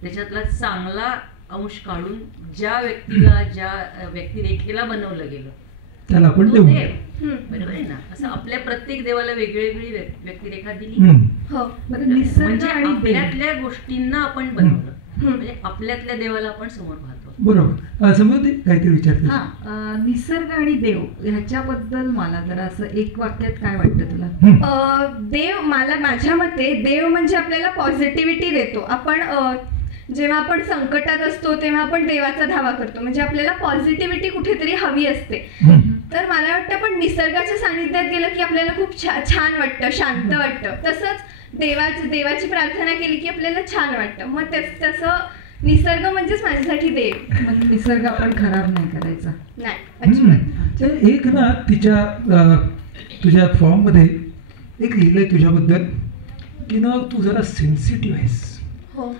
त्याच्यातला चांगला अंश काढून ज्या व्यक्तीला, ज्या व्यक्तिरेखेला बनवलं गेलं त्याला आपण देव, बरोबर आहे ना? असं आपल्या प्रत्येक देवाला वेगवेगळी व्यक्तिरेखा दिली. म्हणजे आपल्यातल्या गोष्टींना आपण बनवलं, म्हणजे आपल्यातल्या देवाला आपण समोर पाहतो. बरोबर. समजते काहीतरी विचारते. निसर्ग आणि देव ह्याच्याबद्दल मला जरा असं एक वाक्यात काय वाटतं तुला? देव माझ्या मते देव म्हणजे आपल्याला पॉझिटिव्हिटी देतो. आपण जेव्हा आपण संकटात असतो तेव्हा आपण देवाचा धावा करतो. म्हणजे आपल्याला पॉझिटिव्हिटी कुठेतरी हवी असते. तर मला वाटतं पण निसर्गाच्या सानिध्यात गेलं की आपल्याला खूप छान वाटतं, शांत वाटतं. तसंच देवाची प्रार्थना केली की आपल्याला छान वाटतं. मग तसं निसर्ग म्हणजेच माझ्यासाठी देव. म्हणजे निसर्ग आपण खराब नाही करायचा. नाही, अजिबात. एक ना तुझ्या फॉर्म मध्ये एक लिहिलंय तुझ्याबद्दल की ना तू जरा सेन्सिटिव्ह आहेस. हो.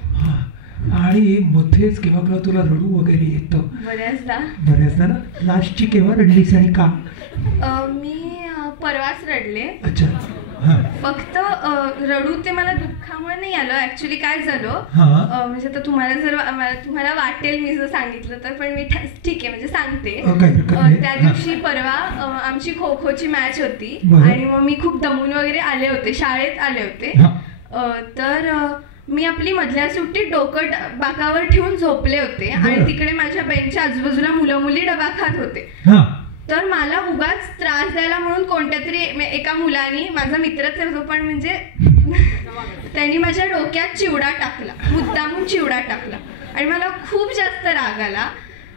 आणि मध्येच केव्हा केव्हा तुला रडू वगैरे येतं. बऱ्याचदा ना. लास्टची केव्हा रडलीस आणि का? मी परवाच रडले. अच्छा. फक्त रडू ते मला दुःखामुळे नाही आलं. ऍक्च्युली काय झालं म्हणजे आता तुम्हाला वाटेल मी जर सांगितलं तर, पण मी ठीक आहे म्हणजे सांगते. त्या दिवशी परवा आमची खो खोची मॅच होती आणि मग मी खूप दमून वगैरे आले होते, शाळेत आले होते. तर मी आपली मधल्या सुट्टीत डोकं बाकावर ठेवून झोपले होते आणि तिकडे माझ्या बेंचच्या आजूबाजूला मुलं मुली डबा खात होते. तर मला उगाच त्रास द्यायला म्हणून कोणत्या तरी एका मुलाने, माझा मित्रच आहे तो पण, म्हणजे त्यांनी माझ्या डोक्यात चिवडा टाकला, मुद्दामून चिवडा टाकला आणि मला खूप जास्त राग आला.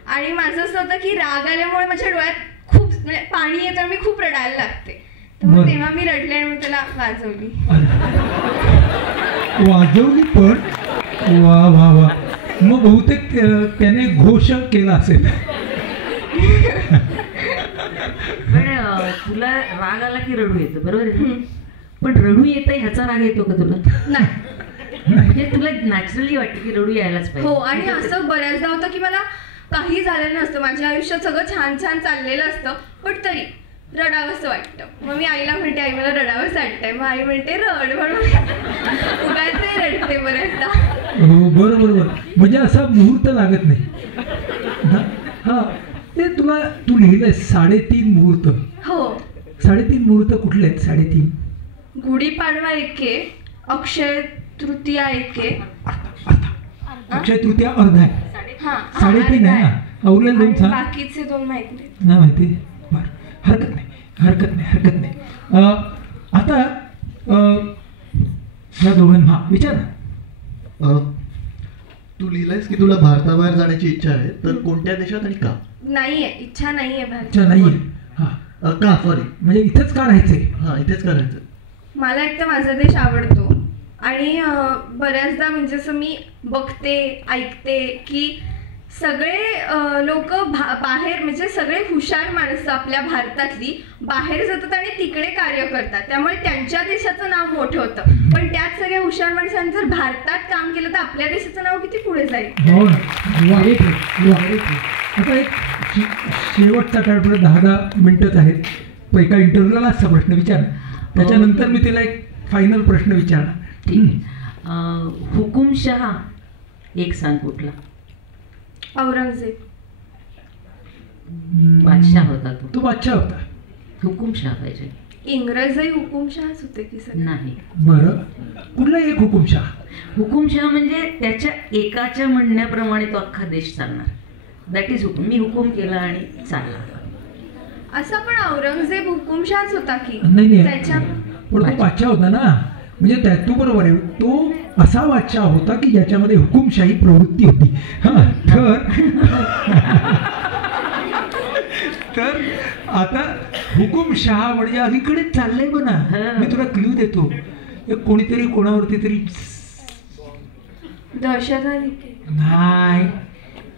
आणि माझं असं होतं की राग आल्यामुळे माझ्या डोळ्यात खूप म्हणजे पाणी येतं, मी खूप रडायला लागते. तर मग तेव्हा मी रडले आणि मग त्याला वाजवली. पण वा वा वा. मग बहुतेक त्याने घोष केला असेल. पण तुला राग आला की रडू येतं, बरोबर आहे? पण रडू येतं ह्याचा राग येतो का तुला? नाही. म्हणजे तुला नॅचरली वाटतं की रडू यायलाच पाहिजे. हो. आणि असं बऱ्याचदा होतं की मला काही झालेलं नसतं, माझ्या आयुष्यात सगळं छान छान चाललेलं असतं, पण तरी रडावंसं वाटतं. मग मी आईला म्हणते, आई मला रडावंसं वाटतंय. मग आई म्हणते रड, म्हणून उगाच रडते बऱ्याचदा. हो बरं बरोबर, म्हणजे असा मुहूर्त लागत नाही. हा ते तू लिहिलंय 3.5 मुहूर्त. हो, 3.5 मुहूर्त कुठले आहेत? 3.5 गुढीपाडवा एके, अक्षय तृतीया एके. अक्षय तृतीया अर्धा आहे, हा 3.5 आहे ना. उरलेलं 2 सांग. बाकीचे 2 माहित नाहीत. नाही माहिती. बरं, हरकत नाही. आता या दोघांना विचार ना. तू लिहिलंयस की तुला भारताबाहेर जाण्याची इच्छा आहे, तर कोणत्या देशात आणि का? नाहीये, इच्छा नाहीये भारत. अच्छा नाहीये. हा का? सॉरी, म्हणजे इथंच का राहायचंय? हा इथेच करायचं. मला एक तर माझा देश आवडतो आणि बऱ्याचदा म्हणजे असं मी बघते, ऐकते की सगळे लोक बाहेर, म्हणजे सगळे हुशार माणसं आपल्या भारतातली बाहेर जातात आणि तिकडे कार्य करतात, त्यामुळे त्यांच्या देशाचं नाव मोठं होतं. पण त्याच सगळ्या हुशार माणसांनी जर भारतात काम केलं तर आपल्या देशाचं नाव किती पुढे जाईल. हो ना. आता एक शेवटचा काळ, 10 मिनिटच आहेत. एका इंटरव्ह्यूला असा प्रश्न विचार, त्याच्यानंतर मी तिला एक फायनल प्रश्न विचारणार. ठीक. हुकुमशहा एक सांग कुठला? औरंगजेब. बादशाह होता तो बादशाह होता. हुकुमशहा पाहिजे. इंग्रजही हुकुमशहाच होते की सर? नाही. बरं, कुठला एक हुकुमशहा? हुकुमशहा म्हणजे त्याच्या एकाच्या म्हणण्याप्रमाणे तो अख्खा देश चालणार. दॅट इज हुकुम. मी हुकुम केला आणि चालला. असा पण औरंगजेब हुकुमशहाच होता की? नाही, त्याच्या पण तो बादशाह होता ना. म्हणजे तू बरोबर आहे, तो असा बादशाह होता की ज्याच्यामध्ये हुकुमशाही प्रवृत्ती होती. तर आता हुकुमशहा म्हणजे अलीकडेच चाललंय बना. मी तुला क्ल्यू देतो, कोणीतरी कोणावरती तरी दहशतवादी नाही.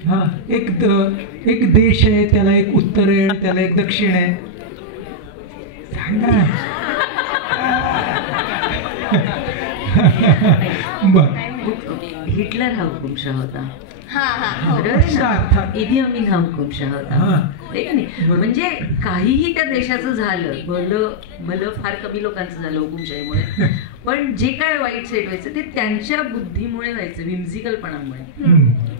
हा एक देश आहे, त्याला एक उत्तर आहे, त्याला एक दक्षिण आहे. सांगा. बर, हिटलर हा हुकुमशहा होता. हो. इदी अमीन हा हुकुमशहा होता. म्हणजे काहीही त्या देशाचं झालं, भलं फार कमी लोकांचं झालं हुकुमशाहीमुळे, पण जे काय वाईट साईड व्हायचं ते त्यांच्या बुद्धीमुळे व्हायचं, विम्सिकलपणामुळे.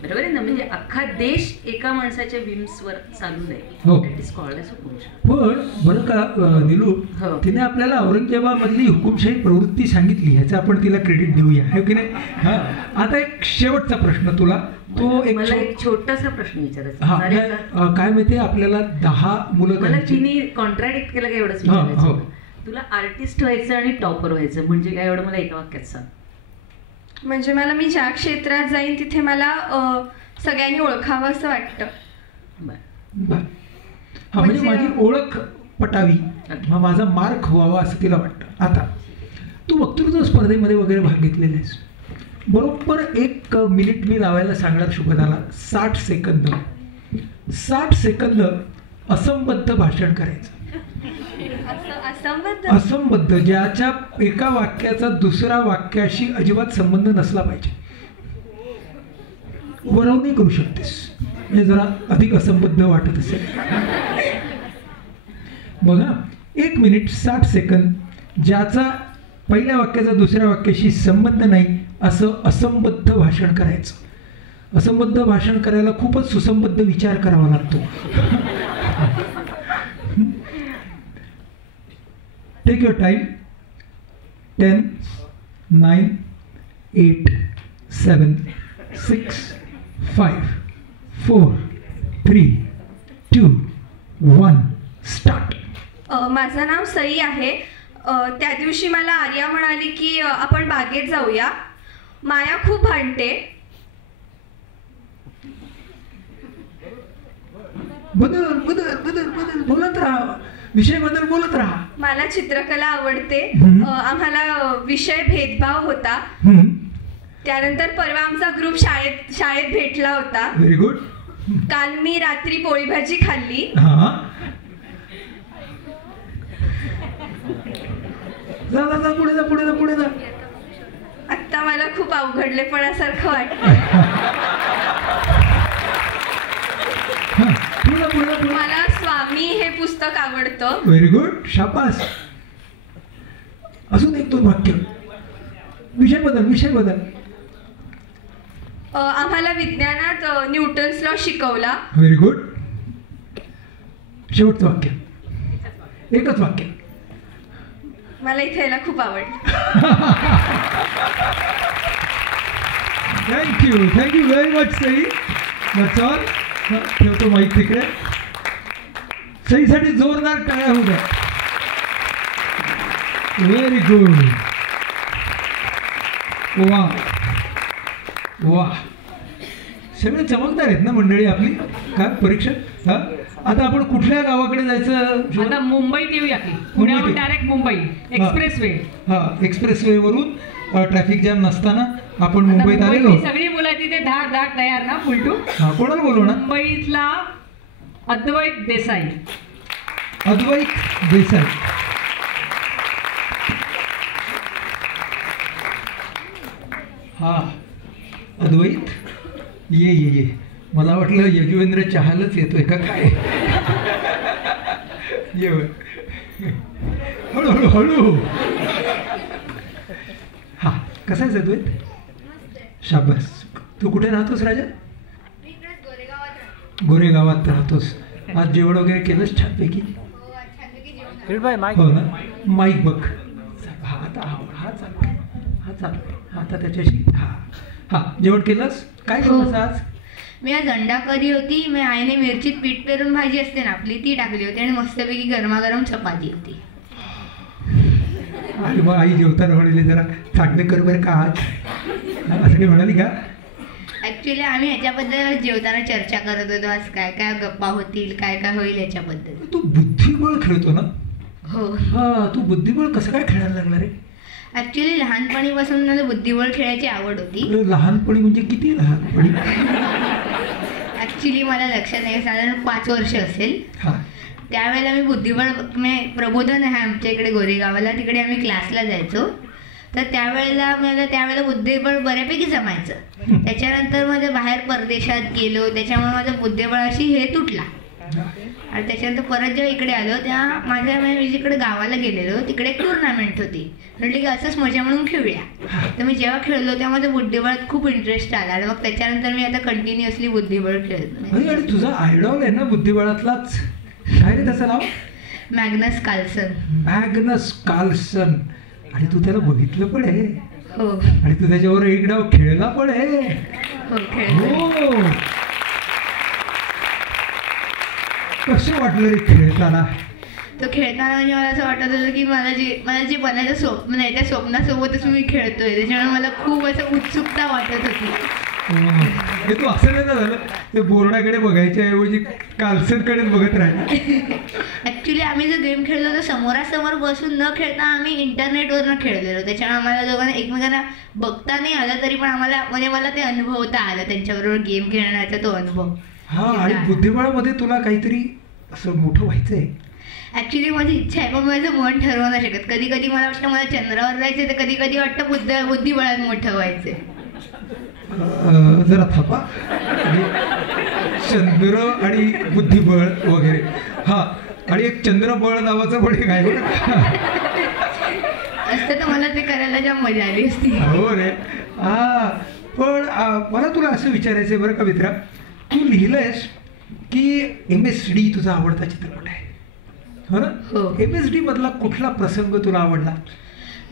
बरोबर आहे ना? म्हणजे अख्खा देश एका माणसाच्या विम्सवर चालू आहे. दॅट इज कॉल्ड एज हुकुमशाही. पण बरं का निलू, तिने आपल्याला औरंगजेबामधली हुकुमशाही प्रवृत्ती सांगितली, ह्याचं आपण तिला क्रेडिट देऊया, है की नाही? आता एक शेवटचा प्रश्न तुला, तो एक मला एक छोटासा प्रश्न विचारायचा. काय माहितीये, आपल्याला 10 मुलं. मला तिने कॉन्ट्रॅडिक्ट केलं का एवढंच विचारायचं. तुला आर्टिस्ट व्हायचं आणि टॉपर व्हायचं म्हणजे काय, एवढं मला एका वाक्यात सांग. म्हणजे मी ज्या क्षेत्रात जाईन तिथे मला सगळ्यांनी ओळखावं असं वाटतं. म्हणजे माझी ओळख पटावी, माझा मार्क व्हावा असं तिला वाटतं. आता तू वक्तृत्व स्पर्धेमध्ये वगैरे भाग घेतलेला आहेस. बरोबर 1 मिनिट मी लावायला सांगणार शुभदाला. 60 सेकंद असंबद्ध भाषण करायचं. असंबद्ध, ज्याच्या एका वाक्याचा दुसऱ्या वाक्याशी अजिबात संबंध नसला पाहिजे. वरवणी करू शकतेस, म्हणजे जरा अधिक असंबद्ध वाटत असेल. बघा, 1 मिनिट 60 सेकंद, ज्याचा पहिल्या वाक्याचा दुसऱ्या वाक्याशी संबंध नाही असं असंबद्ध भाषण करायचं. असंबद्ध भाषण करायला खूपच सुसंबद्ध विचार करावा लागतो. Take your time. 10, 9, 8, 7, 6, 5, 4, 3, 2, 1, स्टार्ट. माझं नाव सई आहे. त्या दिवशी मला आर्या म्हणाली की आपण बागेत जाऊया. माया खूप भांडते. बदल बोलत राहा, विषय बदल बोलत राहा. मला चित्रकला आवडते. आम्हाला विषय भेदभाव होता. त्यानंतर परवा आमचा ग्रुप शाळेत भेटला होता. Very good. काल मी रात्री पोळी भाजी खाल्ली. जा पुढे जा. आता मला खूप अवघडलेपणासारखं वाटतं. मला स्वामी हे पुस्तक आवडतं. व्हेरी गुड, शाबास. अजून एक दोन वाक्य. विषय बदल. आम्हाला विज्ञानात न्यूटन्स लॉ शिकवला. Very good. शेवटचं वाक्य, एकच वाक्य. मला इथे यायला खूप आवडलं. Thank you very much Sai. That's all. ठेवतो माईक तिकडे. सईसाठी जोरदार टाळ्या होऊ द्या. Very good. वा वा, सगळे चमकदार आहेत ना मंडळी आपली. काय परीक्षक. हा, आता आपण कुठल्या गावाकडे जायचं? आता मुंबईत येऊया की, पुण्याहून डायरेक्ट मुंबई एक्सप्रेस वे. हा, एक्सप्रेस वे वरून ट्रॅफिक जॅम नसताना आपण मुंबईत आलेलो. सगळी मुलं तिथे धाड धाड तयार ना फुलटू. हा, कोणाला बोलवणार? मुंबईतला अद्वैत देसाई. अद्वैत देसाई. हा, अद्वैत ये. मला वाटलं यजुवेंद्र चहालच येतोय का काय. ये हळू. हा, कसा आहेस अद्वैत? शाबास. तू कुठे राहतोस राजा? गोरेगावात राहतोस. आज जेवण वगैरे केलंस छानपैकी? हो ना. माईक बघ. हा चाल. आता त्याच्याशी. हा, जेवण केलंस? काय केलंस आज? मी आज अंडा करी होती. मी आईने मिरचीत पीठ पेरून भाजी असते ना आपली, ती टाकली होती आणि मस्तपैकी गरमागरम चपाती होती. आणि मग आई जेवताना म्हणाली जरा चांगले कर बरं का आज, असं काही म्हणाली का? ऍक्च्युली आम्ही ह्याच्याबद्दल जेवताना चर्चा करत होतो, आज काय काय गप्पा होतील, काय काय होईल याच्याबद्दल. तू बुद्धिबळ खेळतो ना? हो. हा, तू बुद्धिबळ कसं काय खेळायला लागला रे? ऍक्च्युली लहानपणीपासून मला बुद्धिबळ खेळायची आवड होती. लहानपणी म्हणजे किती लहानपणी? ऍक्च्युली मला लक्षात नाही, साधारण 5 वर्ष असेल. हा, त्यावेळेला मी बुद्धिबळ प्रबोधन आहे आमच्या इकडे गोरेगावाला, तिकडे आम्ही क्लासला जायचो. तर त्यावेळेला बुद्धिबळ बऱ्यापैकी जमायचं. त्याच्यानंतर माझ्या बाहेर परदेशात गेलो, त्याच्यामुळे माझं बुद्धिबळाशी हे तुटला. आणि त्याच्यानंतर परत जेव्हा इकडे आलो तेव्हा मी जिकडे गावाला गेलेलो तिकडे एक टुर्नामेंट होती. म्हटलं की असंच मजा म्हणून खेळूया. तर मी जेव्हा खेळलो तेव्हा माझं बुद्धिबळात खूप इंटरेस्ट आला आणि मग त्याच्यानंतर मी आता कंटिन्युअसली बुद्धिबळ खेळतो. आणि तुझा आयडॉल आहे ना बुद्धिबळातलाच, काय रे त्याचं नाव? Magnus Carlsen. Magnus Carlsen. आणि तू त्याला बघितलं पण आहे? हो. आणि तू त्याच्यावर एक डाव खेळला पण आहे? हो, खेळतो. कसं वाटलं रे खेळताना? तो खेळताना म्हणजे मला असं वाटत होतं की मला जे बनायचं स्वप्न आहे त्या स्वप्नासोबतच मी खेळतोय, त्याच्यामुळे मला खूप असं उत्सुकता वाटत होती. हे तू असं नाही ना झालं ते बोर्डाकडे बघायच्या ऐवजी कार्लसनकडे बघत राहिला? ऍक्च्युली आम्ही जो गेम खेळलो तो समोरासमोर बसून न खेळता आम्ही इंटरनेटवरनं खेळलेलो. त्याच्यामुळे आम्हाला दोघांना एकमेकांना बघता नाही आलं तरी पण आम्हाला मला ते अनुभवता आलं त्यांच्याबरोबर गेम खेळण्याचा तो अनुभव. हा, आणि बुद्धिबळामध्ये तुला काहीतरी असं मोठं व्हायचंय? ऍक्च्युली माझी इच्छा आहे पण माझं मन ठरवू नाही शकत. कधी कधी मला वाटतं मला चंद्रावर जायचं, तर कधी कधी वाटतं बुद्धिबळात मोठं व्हायचंय. जरा थांबा. चंद्र आणि बुद्धिबळ वगैरे. हा, आणि एक चंद्रबळ नावाचं पण एक आहे असतं तर मला ते करायला जाम मजा आली असती. हो रे. हा, पण मला तुला असं विचारायचंय बरं का मित्रा, तू लिहिलंयस की MSD तुझा आवडता चित्रपट आहे, हो ना? हो. MSD मधला कुठला प्रसंग तुला आवडला?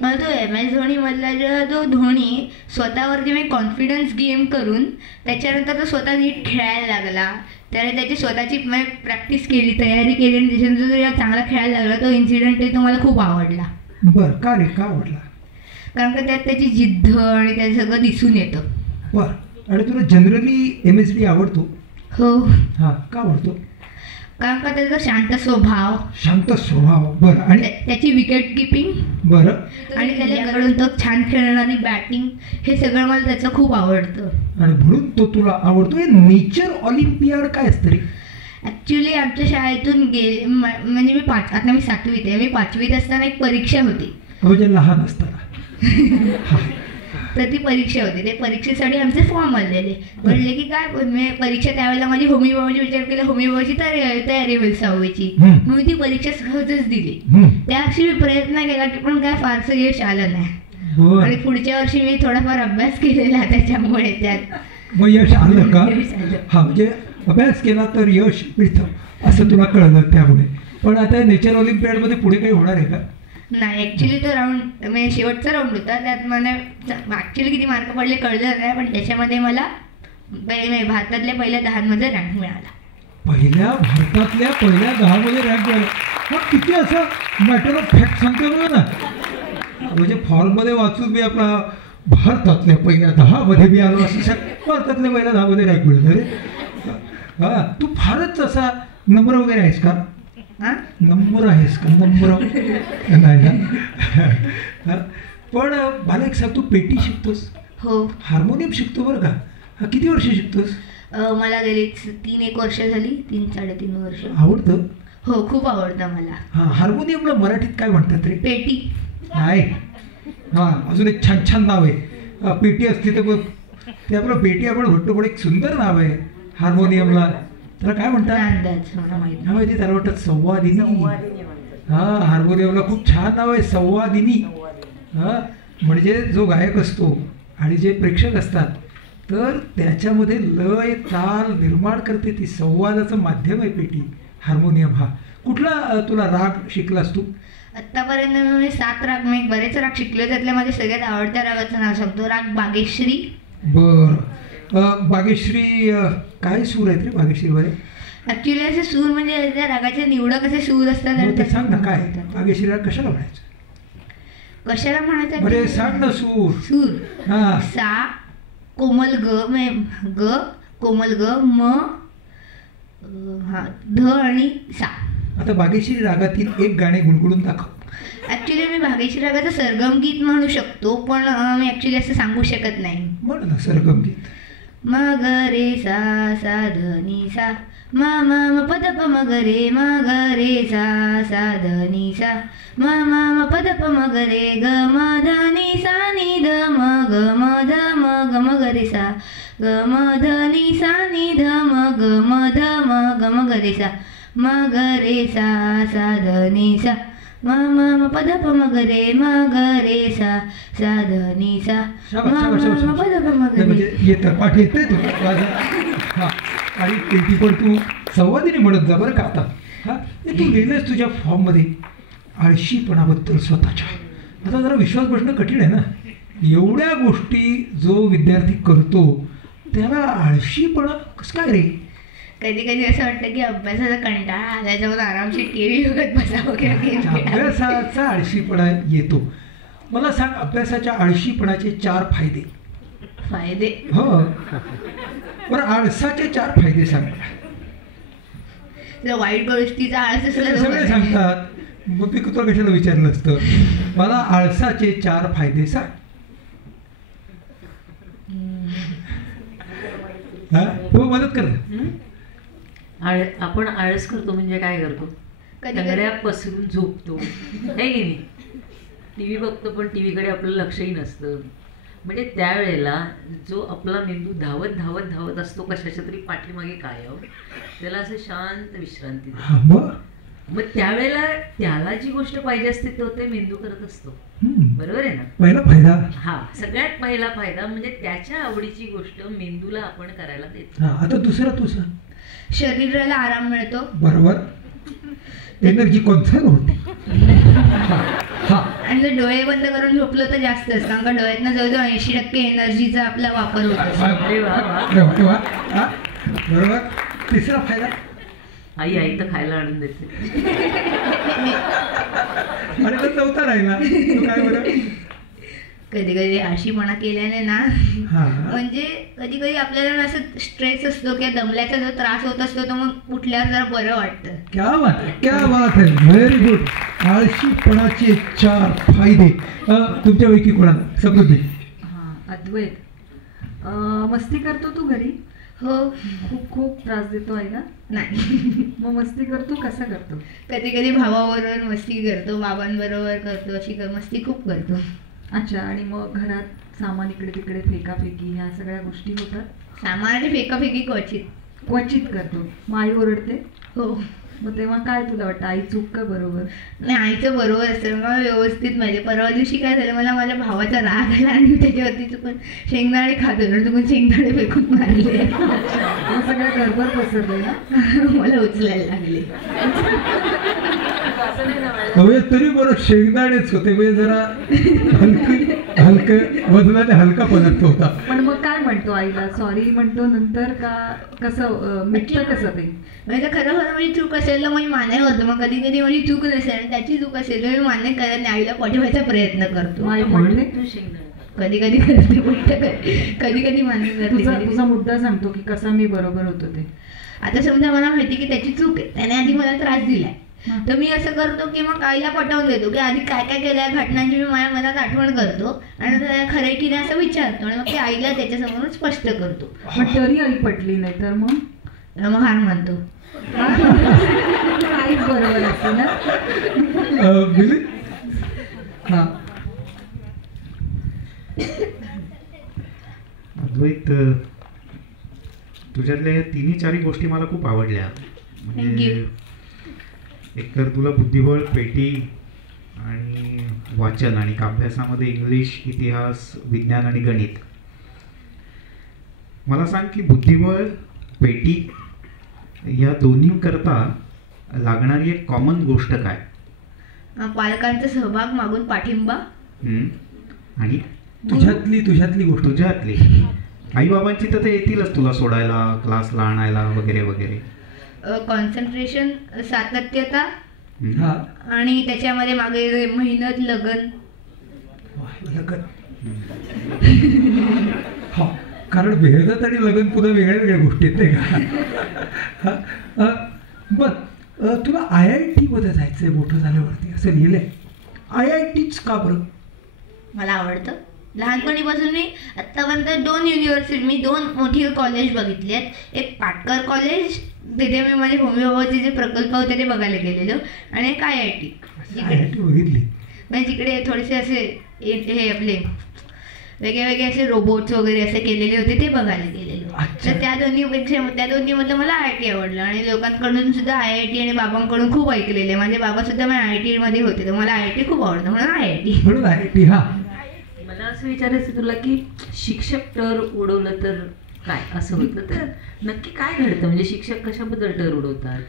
मला तो MS धोनी मधला जेव्हा तो धोनी स्वतःवरती मी कॉन्फिडन्स गेम करून त्याच्यानंतर तो स्वतः नीट खेळायला लागला, त्याने त्याची स्वतःची प्रॅक्टिस केली, तयारी केली आणि त्याच्यानंतर जेव्हा चांगला खेळायला लागला तो इन्सिडेंट तो मला खूप आवडला. बरं, का रे, का आवडला? कारण का त्यात त्याची जिद्द आणि त्याचं सगळं दिसून येतं. बरं, आणि तुला जनरली MSD आवडतो? हो. हा, का आवडतो? कारण का त्याचा शांत स्वभाव. शांत स्वभाव. बरं, आणि त्याची विकेट किपिंग. बरं, आणि त्याच्याकडून तो छान खेळणारी बॅटिंग, हे सगळं मला त्याचं खूप आवडतं. आणि म्हणून तो तुला आवडतो. नेचर ऑलिम्पियाड काय असतं रे? ऍक्च्युली आमच्या शाळेतून म्हणजे आता मी 7वीत आहे, मी 5वीत असताना एक परीक्षा होती. म्हणजे लहान असताना. तर ती परीक्षा होती. ते परीक्षेसाठी आमचे फॉर्म आलेले. म्हणले की काय मी परीक्षा त्यावेळेला माझी होमी बाबाची विचार केला, होमी बाबाची तयारी होईल 6वीची. मग मी ती परीक्षा सहजच दिली. त्या वर्षी मी प्रयत्न केला की पण काय फारसं यश आलं नाही. आणि पुढच्या वर्षी मी थोडाफार अभ्यास केलेला त्याच्यामुळे त्यात मग यश आलं का? यश आलं. हा, म्हणजे अभ्यास केला तर यश मिळतं असं तुला कळलं त्यामुळे. पण आता नेचर ऑलिम्पियाडमध्ये पुढे काही होणार आहे का? नाही, ऍक्च्युली तो राऊंड म्हणजे शेवटचा राऊंड होता. त्यात मला ऍक्च्युली किती मार्क पडले कळलं नाही, पण त्याच्यामध्ये मला भारतातल्या पहिल्या 10मध्ये रँक मिळाला. भारतातल्या पहिल्या 10मध्ये रँक मिळाला. मग किती असं मॅटर ऑफ फॅक्ट सांगतो बघा ना. म्हणजे फॉर्ममध्ये वाचून मी आपला भारतातल्या पहिल्या 10मध्ये मी आलो असं भारतातल्या पहिल्या 10मध्ये रँक मिळतो रे. हा, तू फारच असा नंबर वगैरे आहेस का? नंबर आहेस का? नंबर नाही ना. पण मला एक सांग, तू पेटी शिकतोस? हो. हार्मोनियम शिकतो बरं का? किती वर्ष शिकतोस? मला गेली 3-1 वर्ष झाली. 3-3.5 वर्ष. आवडतं? हो, खूप आवडतं मला. हा, हार्मोनियमला मराठीत काय म्हणतात रे? पेटी. नाही. हा, अजून एक छान छान नाव आहे. पेटी असली तर मग ते आपलं पेटी आपण म्हणतो, पण एक सुंदर नाव आहे हार्मोनियमला. त्याला काय म्हणतात? अंदाज मला माहिती. त्याला म्हणतात संवादिनी. हा, हार्मोनियमला खूप छान नाव आहे, संवादिनी. हा, म्हणजे जो गायक असतो आणि जे प्रेक्षक असतात तर त्याच्यामध्ये लय ताल निर्माण करते ती संवादाचं माध्यम आहे पेटी, हार्मोनियम हा. कुठला तुला राग शिकलास तू? आत्तापर्यंत मी 7 राग, मी बरेच राग शिकले. त्यातल्या माझ्या सगळ्यात आवडत्या रागाचं नाव सांगतो, राग बागेश्री. बर, बागेश्री काय सूर आहेत रे बागेश्री मध्ये? ऍक्च्युली असे सूर म्हणजे त्या रागाचे निवडक असे सूर असतात. ते सांग ना, काय बागेश्री राग कशाला म्हणायचं? कशाला म्हणायचं म्हणजे सांग ना. सूर हा, सा कोमल ग कोमल ग म हा ध आणि सा. आता बागेश्री रागातील एक गाणे गुणगुणून दाखव. ऍक्च्युली मी बागेश्री रागाचं सरगम गीत म्हणू शकतो, पण मी ऍक्च्युली असं सांगू शकत नाही. म्हण ना सरगम गीत. म ग रे सा सा ध नि सा म म म प द प म ग रे म ग रे सा सा ध नि सा म म म प द प म ग रे ग म ध नि सा नि ध म ग म ध म ग म ग रे सा ग म ध नि सा नि ध म ग म ध म ग म ग रे सा म ग रे सा सा ध नि सा म म म प द प म ग रे म ग रे सा सा ध नि सा म म प द प म ग रे. म्हणजे येतं पाठ येते तुला. हा, आणि पेटी पण तू संवादिनी म्हणत जा बरं का आता. हा, तू लिहिलंस तुझ्या फॉर्ममध्ये आळशीपणाबद्दल स्वतःच्या. आता जरा विश्वास बसणं कठीण आहे ना. एवढ्या गोष्टी जो विद्यार्थी करतो त्याला आळशीपणा कसं काय रे? कधी कधी असं वाटतं की अभ्यासाचा कंटाळा आला, त्याच्यावर आरामशीर टीव्ही बघत बसावं वगैरे. अभ्यासाचा आळशीपणा येतो. मला सांग, अभ्यासाच्या आळशीपणाचे 4 फायदे. फायदे? हो, बरं आळसाचे 4 फायदे सांग. वाईट गोष्टीचा आळस सगळे सांगतात, मग मी तुला कशाला विचारलं असतं. मला आळसाचे 4 फायदे सांग. हा, हो, मदत कर. आपण आळस करतो म्हणजे काय करतो? तंगड्या पसरून झोपतो, आहे की नाही? टीव्ही बघतो, पण टीव्हीकडे आपलं लक्षही नसतं. म्हणजे त्यावेळेला जो आपला मेंदू धावत धावत धावत असतो कशाच्या तरी पाठीमागे कायम, त्याला असं शांत विश्रांती देतो. मग त्यावेळेला त्याला जी गोष्ट पाहिजे असते तो ते मेंदू करत असतो. बरोबर आहे ना? पहिला फायदा हा, सगळ्यात पहिला फायदा म्हणजे त्याच्या आवडीची गोष्ट मेंदूला आपण करायला देतो. आता दुसरा तू सांग. शरीराला आराम मिळतो. बरोबर, एनर्जी कॉन्सर्व होते. आणि जर डोळे बंद करून झोपलो तर जास्त असतं, कारण का डोळ्यातनं जवळजवळ 80% एनर्जीचा आपला वापर होतो. बरोबर. तिसरा फायदा, आई तर खायला आणून देते. आणि तर चौथा राहिला काय बरं? कधी कधी आळशीपणा केल्याने ना, म्हणजे कधी कधी आपल्याला असं स्ट्रेस असतो किंवा दमल्याचा जो त्रास होत असतो तो मग उठल्यावर जरा बरं वाटतं. क्या बात है, क्या बात है, व्हेरी गुड. आळशीपणाचे 4 फायदे. तुमच्यापैकी कोणाला? समृद्धी. अद्वैत, मस्ती करतो तू घरी? हो. खूप खूप त्रास देतो आहे का? नाही. मग मस्ती करतो, कसा करतो? कधी कधी भावाबरोबर मस्ती करतो, बाबांबरोबर करतो, अशी मस्ती खूप करतो. अच्छा, आणि मग घरात सामान इकडे तिकडे फेकाफेकी ह्या सगळ्या गोष्टी होतात? सामानाची फेकाफेकी क्वचित करतो. मग आई ओरडते? हो. मग तेव्हा काय तुला वाटतं, आई चूक का बरोबर? नाही, आईचं बरोबर असतं. मला व्यवस्थित माहिती. परवा दिवशी काय झालं, मला माझ्या भावाचा राग आला आणि त्याच्यावरती चुकून शेंगदाणे खात होतो, चुकून शेंगदाणे फेकून मारले. मग सगळ्या घरभर पसरले ना, मला उचलायला लागले. तरी बरं शेंगदाणेच होते, म्हणजे जरा हलकं वजनाने हलका पदार्थ होता. पण मग काय म्हणतो आईला? सॉरी म्हणतो नंतर का कसं मिटलं कसं ते? म्हणजे खरं माझी चूक असेल तर मी मान्य करतो. मग कधी कधी माझी चूक नसेल आणि त्याची चूक असेल तर मी मान्य करत नाही, आईला पाठवायचा प्रयत्न करतो. आई म्हणते कधी कधी करते, कधी कधी मान्य करते. तुझा मुद्दा सांगतो की कसा मी बरोबर होतो ते. आता समजा मला माहिती की त्याची चूक आहे, त्याने आधी मला त्रास दिलाय, तर मी असं करतो की मग आईला पटवून देतो की आधी काय काय केलं घटनांची मी माझ्या मनात आठवण करतो आणि खरंय की नाही असं विचारतो आणि मग ते आईला त्याच्यासमोर स्पष्ट करतो. पण तरी आई पटली नाही तर मग हार मानतो. आईच बरोबर असते ना. हा अद्वैत, तुझ्यातल्या तिन्ही चारही गोष्टी मला खूप आवडल्या. म्हणजे एकतर तुला बुद्धिबळ, पेटी आणि वाचन आणि अभ्यासामध्ये इंग्लिश, इतिहास, विज्ञान आणि गणित. मला सांग की बुद्धिबळ, पेटी या दोन्ही करता लागणारी एक कॉमन गोष्ट काय? पालकांचा सहभाग, मागून पाठिंबा. आणि तुझ्यातली गोष्ट? तुझ्यातली आई बाबांची तर ते येतीलच तुला सोडायला, क्लासला आणायला वगैरे वगैरे. कॉन्सन्ट्रेशन, सातत्यता आणि त्याच्यामध्ये मागे मेहनत, लगन. कारण मेहनत आणि लगन पुन्हा वेगळ्या वेगळ्या गोष्टी आहेत नाही का? बर, तुला IIT मध्ये जायचंय मोठं झाल्यावरती असं लिहिलंय. IITच का बरं? मला आवडतं. लहानपणीपासून मी आत्तापर्यंत 2 युनिव्हर्सिटी, मी 2 मोठी कॉलेज बघितली आहेत. एक पाटकर कॉलेज, तिथे मी माझे होमिओपॅथीचे जे प्रकल्प होते ते बघायला गेलेलो, आणि एक IIT बघितली. म्हणजे तिकडे थोडेसे असे हे आपले वेगळे असे रोबोट्स वगैरे असे केलेले होते ते बघायला गेलेलो. तर त्या दोन्हीमधलं मला IIT आवडलं. आणि लोकांकडून सुद्धा IIT आणि बाबांकडून खूप ऐकलेलं आहे. माझे बाबा सुद्धा मी IIT मध्ये होते, तर मला IIT खूप आवडतं म्हणून IIT. हा, मला असं विचारायचं तुला की शिक्षक टर उडवलं तर काय असं होतं, तर नक्की काय घडतं? म्हणजे शिक्षक कशाबद्दल टर उडवतात?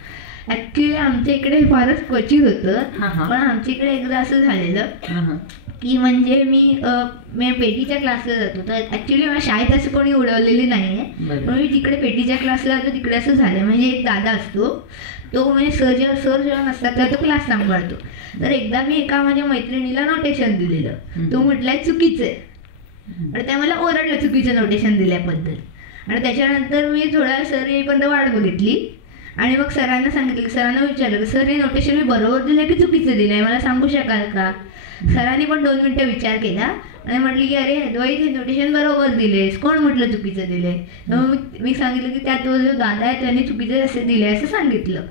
ऍक्च्युली आमच्या इकडे फारच क्वचित होतं, पण आमच्या इकडे एकदा असं झालेलं की म्हणजे मी पेटीच्या क्लासला जातो. तर ऍक्च्युली मला शाळेत असं कोणी उडवलेली नाहीये, पण मी तिकडे पेटीच्या क्लासला जातो. तिकडे असं झालं, म्हणजे एक दादा असतो, तो म्हणजे सर जेव्हा नसतात तेव्हा तो क्लास सांभाळतो. तर एकदा मी एका माझ्या मैत्रिणीला नोटेशन दिलेलं, तो म्हटलाय चुकीचं आहे, आणि त्या मला ओरडलं चुकीचं नोटेशन दिल्याबद्दल. आणि त्याच्यानंतर मी थोडा सर येईपर्यंत वाट बघितली आणि मग सरांना सांगितलं, सरांना विचारलं, सर हे नोटेशन मी बरोबर दिलं की चुकीचं दिलं आहे, मला सांगू शकाल का? सरांनी पण 2 मिनिटं विचार केला आणि म्हटली की अरे अद्वैत हे नोटेशन बरोबर दिलेस, कोण म्हटलं चुकीचं दिलंय? मग मी सांगितलं की त्यात जो दादा आहे त्याने चुकीचं असं दिलंय असं सांगितलं.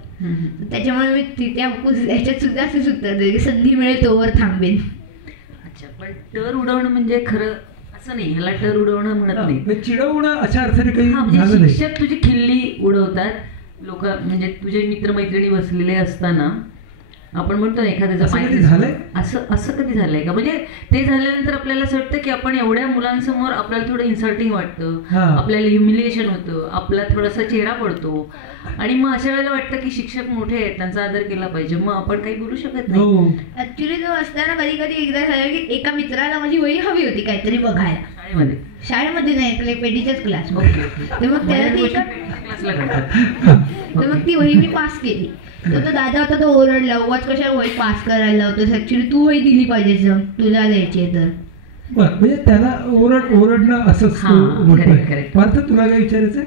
त्याच्यामुळे मी त्याच्यात सुद्धा असंच उत्तर दिलं की संधी मिळेल तोवर थांबेन. अच्छा, पण टर उडवणं म्हणजे खरं असं नाही, ह्याला टर उडवणं म्हणत नाही, चिडवणं अशा अर्थाने काही म्हणजे शिक्षक तुझी खिल्ली उडवतात. लोक म्हणजे तुझे मित्रमैत्रिणी बसलेले असताना आपण म्हणतो एखाद्याचं झालंय असं कधी झालंय का? म्हणजे ते झाल्यानंतर आपल्याला असं वाटतं की आपण एवढ्या मुलांसमोर आपल्याला थोडं इन्सल्टिंग वाटतं, आपल्याला ह्युमिलिएशन होतं, आपला थोडासा चेहरा पडतो, आणि मग अशा वेळेला वाटतं की शिक्षक मोठे आहेत, त्यांचा आदर केला पाहिजे, मग आपण काही बोलू शकत नाही. ऍक्च्युली तो असताना कधी कधी एकदा झालं की एका मित्राला माझी वही हवी होती काहीतरी बघायला, शाळेमध्ये नाही पेटीच्याच क्लास. तर मग ती वही मी पास केली. तर तो दादा होता, तो ओरडला, उगाच कशा वही पास करायला लावतोस, ऍक्च्युली तू वही दिली पाहिजे तुला द्यायची आहे तर. म्हणजे त्याला ओरडणं असंच पार्थ. तुला काय विचारायचंय?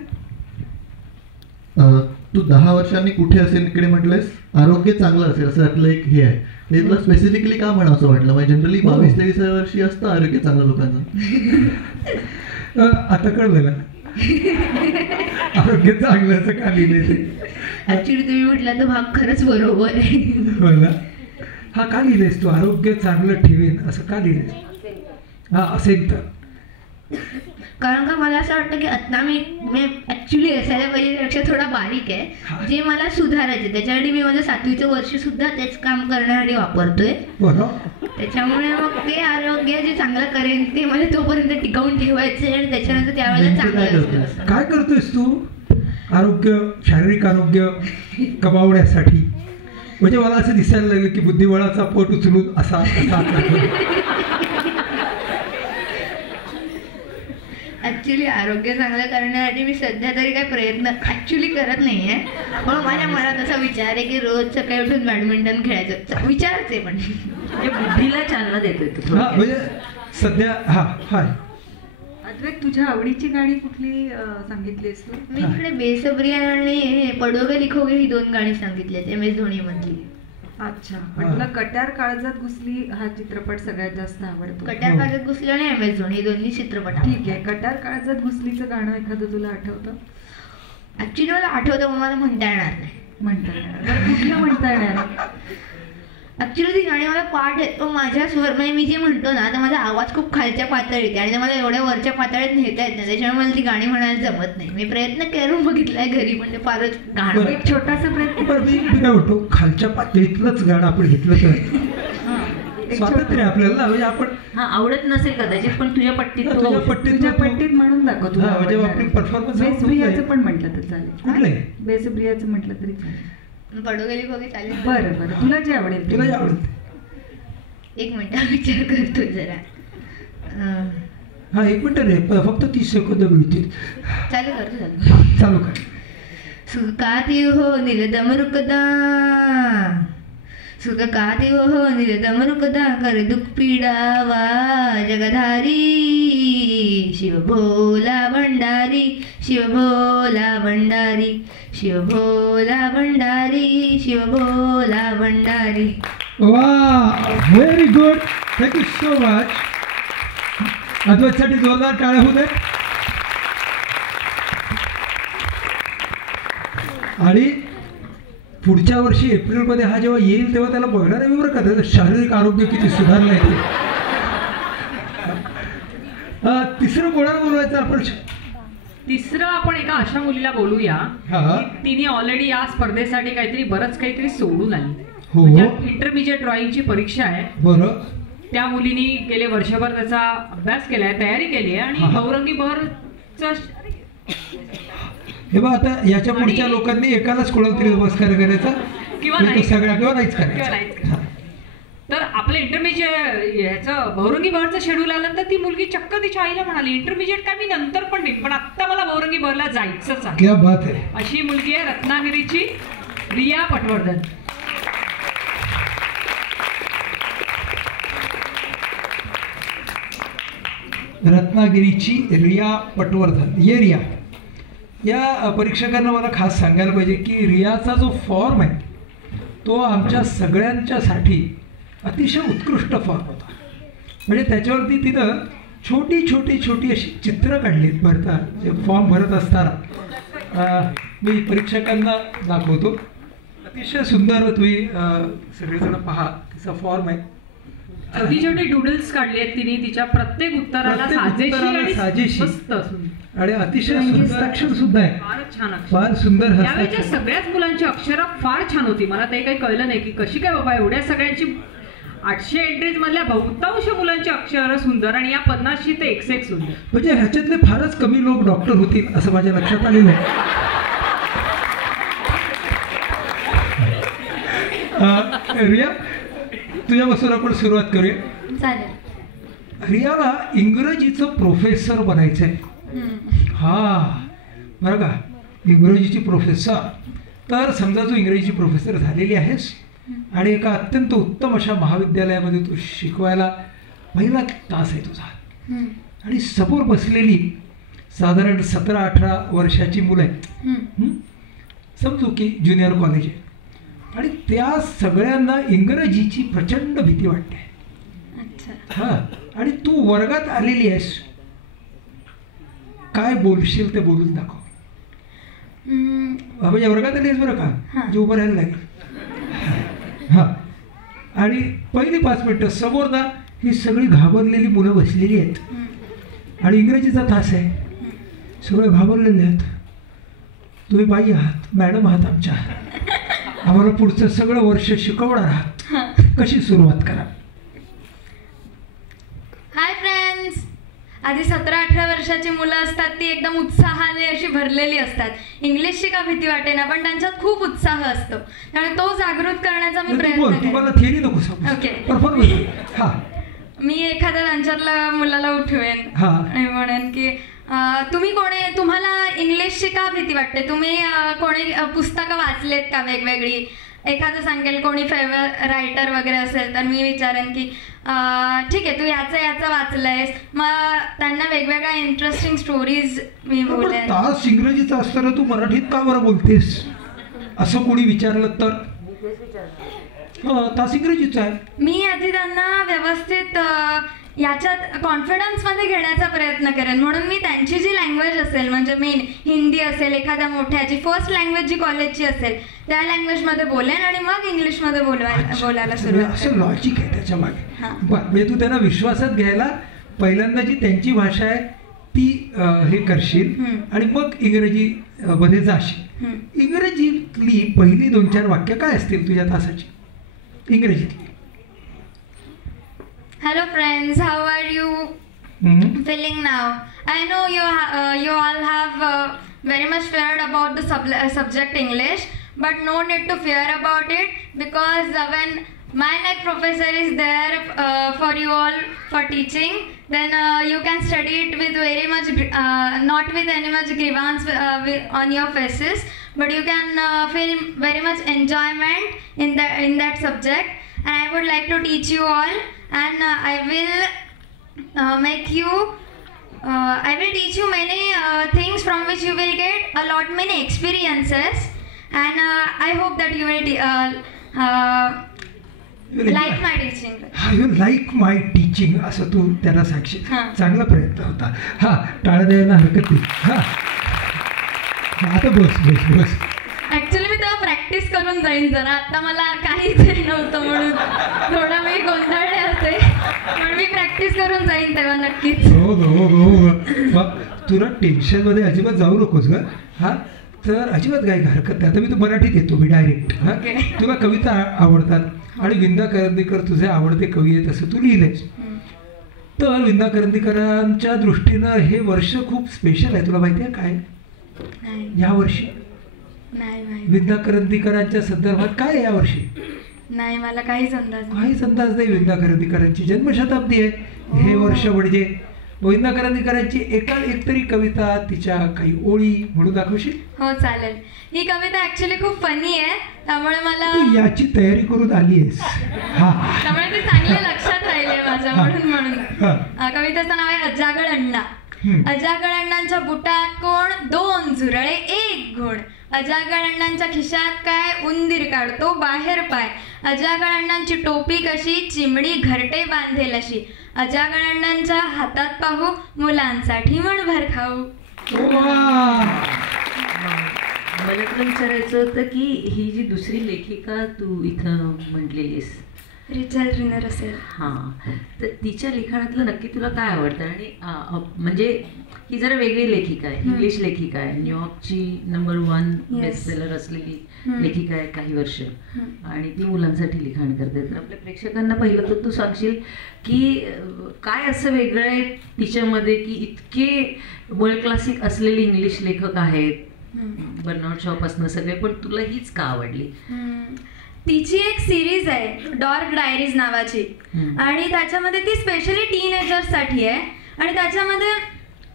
तू 10 वर्षांनी कुठे असेल इकडे म्हटलंस, आरोग्य चांगलं असेल असं आपलं एक हे आहे, ते तुला स्पेसिफिकली का म्हणा असं वाटलं? म्हणजे जनरली 22-23 वर्षी असतं आरोग्य चांगलं लोकांचं. आता कळलं ना आरोग्य चांगलं असं का लिहिलंय ते? ऍक्च्युली तुम्ही म्हटलं तर भाग खरंच बरोबर आहे. हा का लिहिलंयस तू आरोग्य चांगलं ठेवेन असं का लिहिलंयस? हा असेल तर कारण का मला असं वाटतं की आता मी ऍक्च्युली असायला पाहिजे त्यापेक्षा थोडा बारीक आहे, जे मला सुधारायचे. त्याच्यासाठी मी माझं 7वीचं वर्ष सुद्धा तेच काम करण्यासाठी वापरतोय. त्याच्यामुळे मग ते आरोग्य जे चांगलं करेन ते मला तोपर्यंत टिकवून ठेवायचे आणि त्याच्यानंतर त्यावेळेला चांगलं. काय करतोयस तू आरोग्य, शारीरिक आरोग्य कमावण्यासाठी? म्हणजे मला असं दिसायला लागलं की बुद्धिबळाचा पोट उचलून असा ऍक्च्युली आरोग्य चांगलं करण्यासाठी मी सध्या तरी काही प्रयत्न ऍक्च्युली करत नाहीये, पण माझ्या मनात असा विचार आहे की रोज सकाळी उठून बॅडमिंटन खेळायचं विचारते. पण बुद्धीला चालना देतोय म्हणजे सध्या. हाय अद्वैत, तुझ्या आवडीची गाणी कुठली सांगितलीस तू? मी इकडे बेसब्रिया आणि पडोगे लिखोगे ही 2 गाणी सांगितली MS धोनी मधली. अच्छा, म्हटलं कट्यार काळजात घुसली हा चित्रपट सगळ्यात जास्त आवडतो. कट्यार काळजात घुसली आणि MS धोनी हे दोन्ही चित्रपट. ठीक आहे, कट्यार काळजात घुसलीचं गाणं एखादं तुला आठवतं? ऍक्च्युली मला आठवतं पण मला म्हणता येणार नाही. म्हणता येणार? कुठलं म्हणता येणार? ऍक्च्युली ती गाणी मला पाठ आहेत, पण माझ्या स्वर म्हणजे मी जे म्हणतो ना, तर माझा आवाज खूप खालच्या पातळीत आणि मला एवढ्या वरच्या पातळीत नेता येत नाही. त्याच्यामुळे मला ती गाणी म्हणायला जमत नाही. मी प्रयत्न करून बघितलाय घरी, पण ते फारच गाणं. एक छोटासा प्रयत्न. मी काय म्हणतो, खालच्या पातळीतलंच गाणं आपण घेतलं तर स्वातंत्र्य आपल्याला. म्हणजे आपण आवडत नसेल कदाचित, पण तुझ्या पट्टीत पट्टीत म्हणून दाखव तुला. म्हणजे आपली परफॉर्मन्स. बेसब्रियाचं पण म्हटलं तर चालेल. कुठलंय? बेसब्रियाचं म्हटलं तरी चालेल. पडोगे लिखोगे चालेल. बरं, तुला जे आवडेल. तुला जे आवडेल. 1 मिनिट विचार करतो जरा. हा 1 मिनिट रे, फक्त 30 सेकंद मिळतील. चालू कर. सुखाती हो नीलदम रुकदा, सुखाती हो नीलदम रुकदा, कर दुख पीडावा जगधारी, शिव भोला भंडारी, शिव भोला भंडारी, शिव भोला भंडारी, शिव भोला भंडारी. वा, very good, thank you so much. अद्वैतसाठी जोरदार टाळ्या होऊ दे. आणि पुढच्या वर्षी एप्रिलमध्ये हा जेव्हा येईल तेव्हा त्याला बघणार आहे मी बरं का, त्याचं शारीरिक आरोग्य किती सुधारलं आहे. तिसरं कोणाला बोलवायचं आपण? तिसरं आपण एका अशा मुलीला बोलूया तिने ऑलरेडी या स्पर्धेसाठी काहीतरी सोडून आली. इंटरमिजिएट ड्रॉइंगची परीक्षा आहे. बरं. त्या मुलीने गेले वर्षभर त्याचा अभ्यास केलाय, तयारी केली आहे आणि गौरंगी बहरचा. हे बघ, आता याच्या पुढच्या लोकांनी एकालाच कोणाला तरी नमस्कार करायचा किंवा नाहीच करायचा. तर आपलं इंटरमिजिएट ह्याचं बहुरंगी बहरचं शेड्यूल आलं तर ती मुलगी चक्क तिच्या आईला म्हणाली, इंटरमिजिएट काय मी नंतर पण देईन, पण आत्ता मला बहुरंगी बहरला जायचंच आहे. क्या बात आहे. अशी मुलगी आहे रत्नागिरीची रिया पटवर्धन. रत्नागिरीची रिया पटवर्धन. ये रिया. या परीक्षकांना मला खास सांगायला पाहिजे की रियाचा जो फॉर्म आहे तो आमच्या सगळ्यांच्यासाठी अतिशय उत्कृष्ट फॉर्म होता. म्हणजे त्याच्यावरती तिथं छोटी छोटी छोटी अशी चित्र काढलीत भरता, जे फॉर्म भरत असताना मी परीक्षकांना दाखवतो. अतिशय सुंदर तुम्ही सगळेजण पहा, तिचा फॉर्म आहे. छोटी छोटी डुडल्स काढली आहेत तिने तिच्या प्रत्येक उत्तराला साजेशी आणि अतिशय सुंदर अक्षर सुद्धा आहे. फारच छान अक्षर, फार सुंदर. यावेळेच्या सगळ्याच मुलांची अक्षरं फार छान होती. मला ते काही कळलं नाही की कशी काय बाबा एवढ्या सगळ्यांची 800 एंट्रीज मधल्या बहुतांश मुलांची अक्षरं सुंदर आणि या 50शी ते एक सुंदर. म्हणजे ह्याच्यातले फारच कमी लोक डॉक्टर होतील असं माझ्या लक्षात आलेलं आहे. रिया, तुझ्यापासून आपण सुरुवात करूया. रियाला इंग्रजीचं प्रोफेसर बनायचंय. बरं का, इंग्रजीची प्रोफेसर. तर समजा तू इंग्रजीची प्रोफेसर झालेली आहेस आणि एका अत्यंत उत्तम अशा महाविद्यालयामध्ये तू शिकवायला पहिला तास आहे तुझा आणि समोर बसलेली साधारण 17-18 वर्षाची मुलं आहेत. समजू की ज्युनियर कॉलेज आहे आणि त्या सगळ्यांना इंग्रजीची प्रचंड भीती वाटते. आणि तू वर्गात आलेली आहेस, काय बोलशील ते बोलून दाखव. म्हणजे वर्गात आली आहेस बरं का, जे उभं राहायला लागेल. आणि पहिली 5 मिनिटं समोर ना ही सगळी घाबरलेली मुलं बसलेली आहेत आणि इंग्रजीचा तास आहे. सगळे घाबरलेले आहेत. तुम्ही बाई आहात, मॅडम आहात आमच्या, आम्हाला पुढचं सगळं वर्ष शिकवणार आहात, कशी सुरुवात करा? Hi friends. आधी 17-18 वर्षाची मुलं असतात, ती एकदम उत्साहाने अशी भरलेली असतात. इंग्लिशची का भीती वाटे ना, पण त्यांच्यात खूप उत्साह असतो. त्यामुळे तो जागृत करण्याचा मी प्रयत्न केला. तुम्हाला थिअरी नको सांगू. ओके. परफॉर्मन्स. हा, मी एखाद्या त्यांच्यातल्या मुलाला उठवेन आणि म्हणेन की तुम्ही तुम्हाला इंग्लिशची का भीती वाटते? तुम्ही कोणी पुस्तकं वाचलेत का वेगवेगळी? एखादं सांगेल कोणी फेवरेट रायटर वगैरे असेल तर मी विचारेन की ठीक आहे, तू याचं वाचलंयस. मग त्यांना वेगवेगळ्या इंटरेस्टिंग स्टोरीज मी बोलेन. तास इंग्रजीचा असताना तू मराठीत का बरं बोलतेस असं कोणी विचारलं तर? तास इंग्रजीचा आहे. मी आधी त्यांना व्यवस्थित याच्यात कॉन्फिडन्समध्ये घेण्याचा प्रयत्न करेन. म्हणून मी त्यांची जी लँग्वेज असेल, म्हणजे मेन हिंदी असेल, एखाद्या मोठ्याची फर्स्ट लँग्वेज जी कॉलेजची असेल त्या लँग्वेजमध्ये बोलेन आणि मग इंग्लिशमध्ये बोलायला सुरुवात. असं लॉजिक आहे त्याच्या मागे. बरं, म्हणजे तू त्यांना विश्वासात घ्यायला पहिल्यांदा जी त्यांची भाषा आहे ती हे करशील आणि मग इंग्रजी मध्ये जाशील. इंग्रजीतली पहिली 2-4 वाक्य काय असतील तुझ्या तासाची इंग्रजीतली? Hello friends, how are you feeling now? I know you all have very much feared about the subject English, but no need to fear about it, because when my professor is there for you all for teaching, then you can study it with very much not with any much grievance on your faces, but you can feel very much enjoyment in that subject. And I would like to teach you all, and I will teach you many things from which you will get many experiences, and I hope that you will like my teaching. You like my teaching असं तू त्याला सांगशील. चांगला प्रयत्न होता. हा, टाळा द्यायला हरकत नाही. हा, आता बस. ऍक्च्युली मी तेव्हा प्रॅक्टिस करून जाईन जरा. आता मला काहीतरी नव्हतं म्हणून थोडा मी गोंधळले असते, पण मी प्रॅक्टिस करून जाईन तेव्हा नक्कीच. हो. तुला टेन्शन मध्ये अजिबात जाऊ नकोस ग. हा, तर अजिबात काही हरकत नाही. आता मी तू मराठीत येतो मी डायरेक्ट. हा, तुला कविता आवडतात आणि विंदा करंदीकर तुझे आवडते कवी आहेत असं तू लिहिलंयस. तर विंदा करंदीकरांच्या दृष्टीनं हे वर्ष खूप स्पेशल आहे. तुला माहिती आहे काय या वर्षी? नाही. विंदा करंदीकरांच्या संदर्भात काय आहे या वर्षी? नाही, मला काहीच अंदाज नाही. विंदा करंदीकरांची जन्मशताब्दी आहे हे वर्ष. म्हणजे विंदा करंदीकरांची एकतरी कविता, तिच्या काही ओळी म्हणून दाखवशील? हो, चालेल. ही कविता ऍक्च्युली खूप फनी आहे, त्यामुळे मला याची तयारी करून आली आहेस. त्यामुळे ती चांगल्या लक्षात राहिली माझ्या. म्हणून कवितेचं नाव आहे अजागळ अण्णा. अजागळ अण्णांच्या बुटात कोण? 2 झुरळे 1 गुण. अजागळ अण्णांच्या खिशात काय? उंदीर काढतो बाहेर पाय. अजागळ अण्णांची टोपी कशी? चिमडी घरटे बांधेल अशी. अजागळ अण्णांच्या हातात पाहू मुलांसाठी मणभर खाऊ. मला तुला विचारायचं होतं की ही जी दुसरी लेखिका तू इथं म्हटलेलीस, रिचल रिनर असेल, हां, तर तिच्या लिखाणातलं नक्की तुला काय आवडतं? आणि म्हणजे ही जरा वेगळी लेखिका आहे, इंग्लिश लेखिका आहे, न्यूयॉर्कची नंबर 1 बेस्ट सेलर असलेली लेखिका आहे काही वर्ष, आणि ती मुलांसाठी लिखाण करते. तर आपल्या प्रेक्षकांना पहिलं तर तू सांगशील की काय असं वेगळं आहे तिच्यामध्ये की इतके वर्ल्ड क्लासिक असलेले इंग्लिश लेखक आहेत, बर्नार्ड शॉपासनं सगळे, पण तुला हीच का आवडली? तिची एक सिरीज आहे डार्क डायरीज नावाची, आणि त्याच्यामध्ये ती स्पेशली टीनेजर्ससाठी आहे. आणि त्याच्यामध्ये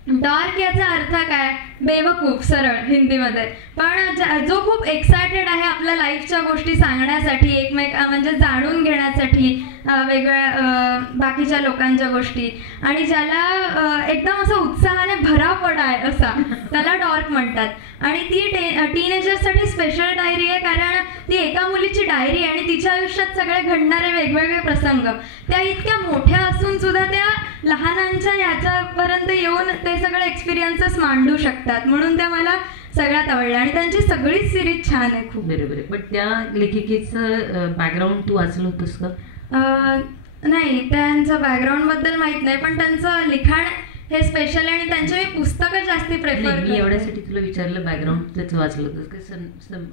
डार्क याचा अर्थ काय? बेवकूफ, सरळ हिंदीमध्ये. पण जो खूप एक्सायटेड आहे आपल्या लाईफच्या गोष्टी सांगण्यासाठी, म्हणजे जाणून घेण्यासाठी वेगळ्या बाकीच्या लोकांच्या गोष्टी, आणि ज्याला एकदम असं उत्साहाने भरा पड आहे असा, त्याला डार्क म्हणतात. आणि ती टीनेजर्ससाठी स्पेशल डायरी आहे, कारण ती एका मुलीची डायरी आहे आणि तिच्या आयुष्यात सगळे घडणारे वेगवेगळे प्रसंग त्या इतक्या मोठ्या असून सुद्धा त्या लहानांच्या याच्यापर्यंत येऊन ते सगळे एक्सपिरियन्सेस मांडू शकतात. म्हणून त्या मला सगळ्यात आवडल्या, आणि त्यांची सगळीच सिरीज छान आहे खूप. बरोबर आहे. पण त्या लेखिकेचं बॅकग्राऊंड तू वाचलं होतंस का? नाही, त्यांचं बॅकग्राऊंडबद्दल माहीत नाही, पण त्यांचं लिखाण हे स्पेशल आणि त्यांचे मी पुस्तकं जास्ती प्रेफर मी करते. एवढ्यासाठी तुला विचारलं, बॅकग्राऊंड त्याचं वाचलं होतं की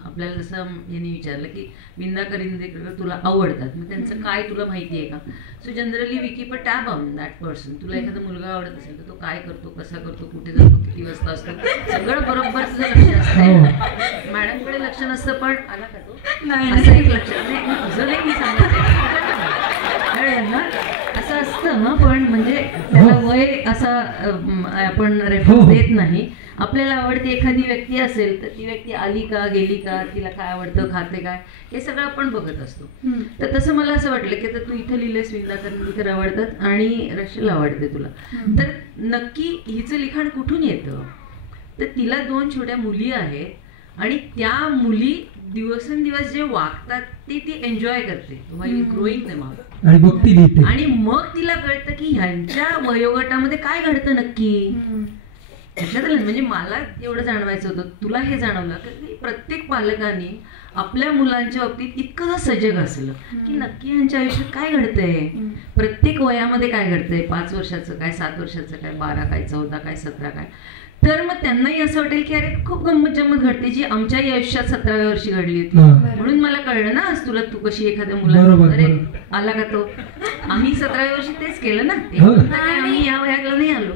आपल्याला जसं यांनी विचारलं की विंदा करिंदेकर तुला आवडतात, मग त्यांचं काय तुला माहिती आहे का? So generally we keep a tab on that person. तुला एखादा मुलगा आवडत असेल तर तो काय करतो, कसा करतो, कुठे जातो, किती वाजता असतो, सगळं बरोबर तुझं लक्ष असतं. मॅडमकडे लक्ष नसतं पण आला का तो, असं एक लक्ष तुझं नाही मी सांगत असं असतं ना, पण म्हणजे त्याला वय असा आपण रेफरन्स देत नाही. आपल्याला आवडती एखादी व्यक्ती असेल तर ती व्यक्ती आली का, गेली का, तिला काय आवडतं, खाते काय, हे सगळं आपण बघत असतो. तर तसं मला असं वाटलं की आता तू इथं लिहिलेस विंदा करंदीकर आवडतात आणि रशियल आवडते तुला, तर नक्की हिचं लिखाण कुठून येतं? तर तिला 2 छोट्या मुली आहेत आणि त्या मुली दिवसेंदिवस जे वागतात ते ती एन्जॉय करते, ग्रोईंग देम आउट, आणि मग ती लिहिते. आणि मग तिला कळतं की ह्यांच्या वयोगटामध्ये काय घडतं नक्की. म्हणजे मला एवढं जाणवायचं होतं, तुला हे जाणवलं की प्रत्येक पालकांनी आपल्या मुलांच्या बाबतीत इतकं सजग असलं की नक्की यांच्या आयुष्यात काय घडतंय, प्रत्येक वयामध्ये काय घडतंय, 5 वर्षाचं काय, 7 वर्षाचं काय, 12 काय, 14 काय, 17 काय. तर मग त्यांनाही असं वाटेल की अरे खूप गंमत जम्मत घडते जी आमच्याही आयुष्यात 17व्या वर्षी घडली होती. म्हणून मला कळलं ना आज तुला, तू कशी एखाद्या मुलाला अरे आला का तो, आम्ही 17व्या वर्षी तेच केलं ना, आम्ही या वयाला नाही आलो.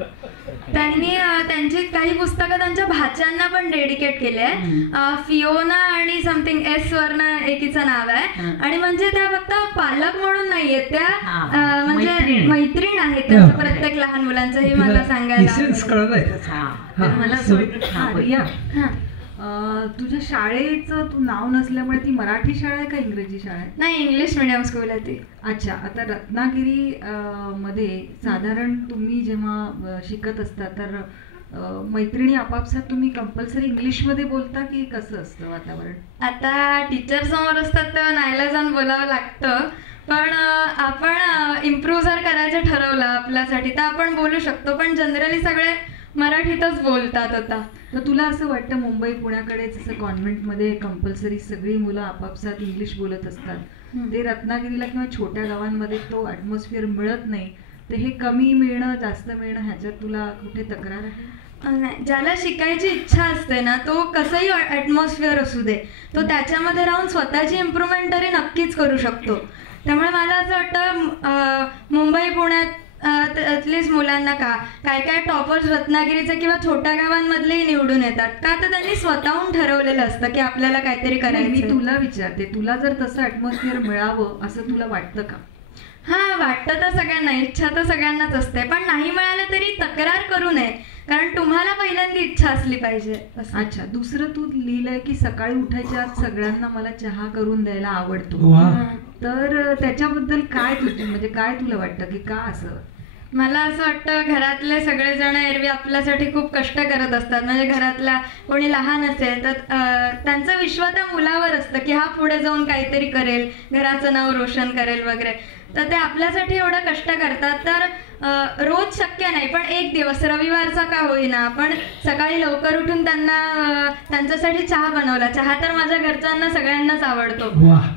त्यांनी त्यांची काही पुस्तकं त्यांच्या भाच्यांना पण डेडिकेट केले आहे. फिओना आणि समथिंग एस वरनं एकीचं नाव आहे, आणि म्हणजे त्या फक्त पालक म्हणून नाहीये, त्या म्हणजे मैत्रीण आहेत त्या प्रत्येक लहान मुलांचं, हे मला सांगायला. मला तुझ्या शाळेचं तू नाव नसल्यामुळे ती मराठी शाळा आहे का इंग्रजी शाळा आहे? नाही, इंग्लिश मिडियम स्कूल आहे ती. अच्छा. आता रत्नागिरी मध्ये साधारण तुम्ही जेव्हा शिकत असता तर मैत्रिणी आपापसात तुम्ही कंपल्सरी इंग्लिशमध्ये बोलता की कसं असतं वातावरण? आता टीचर समोर असतात तेव्हा नाईलाजान बोलावं लागतं, पण आपण इम्प्रूव्ह जर करायचं ठरवलं आपल्यासाठी तर आपण बोलू शकतो, पण जनरली सगळे मराठीतच बोलतात. आता तर तुला असं वाटतं मुंबई पुण्याकडे जसं कॉन्व्हेंटमध्ये कंपल्सरी सगळी मुलं आपापसात इंग्लिश बोलत असतात, ते रत्नागिरीला किंवा छोट्या गावांमध्ये तो ॲटमॉस्फिअर मिळत नाही, तर हे कमी मिळणं जास्त मिळणं ह्याच्यात तुला कुठे तक्रार आहे? नाही, ज्याला शिकायची इच्छा असते ना तो कसंही ॲटमॉस्फिअर असू दे तो त्याच्यामध्ये राहून स्वतःची इम्प्रूव्हमेंट तरी नक्कीच करू शकतो. त्यामुळे मला असं वाटतं मुंबई पुण्यात ॲटलिस्ट मुलांना काय काय टॉपर्स रत्नागिरीचे किंवा छोट्या गावांमधलेही निवडून येतात का, तर त्यांनी स्वतःहून ठरवलेलं असतं की आपल्याला काहीतरी करायचं. मी तुला विचारते, तुला जर तसं ॲटमॉस्फिअर मिळावं असं तुला वाटतं का? हां, वाटतं तर सगळ्यांना, इच्छा तर सगळ्यांनाच असते, पण नाही मिळालं तरी तक्रार करू नये, कारण तुम्हाला पहिल्यांदा इच्छा असली पाहिजे. अच्छा. दुसरं तू लिहिलंय की सकाळी उठायच्या आत सगळ्यांना मला चहा करून द्यायला आवडतो, तर त्याच्याबद्दल काय म्हणजे काय तुला वाटतं की का असं? मला असं वाटतं घरातले सगळेजण एरवी आपल्यासाठी खूप कष्ट करत असतात, म्हणजे घरातला कोणी लहान असेल तर त्यांचं विश्व त्या मुलावर असतं की हा पुढे जाऊन काहीतरी करेल, घराचं नाव रोशन करेल वगैरे, तर ते आपल्यासाठी एवढं कष्ट करतात. तर रोज शक्य नाही, पण एक दिवस रविवारचा का होईना आपण सकाळी लवकर उठून त्यांच्यासाठी चहा बनवला. चहा तर माझ्या घरच्यांना सगळ्यांनाच आवडतो,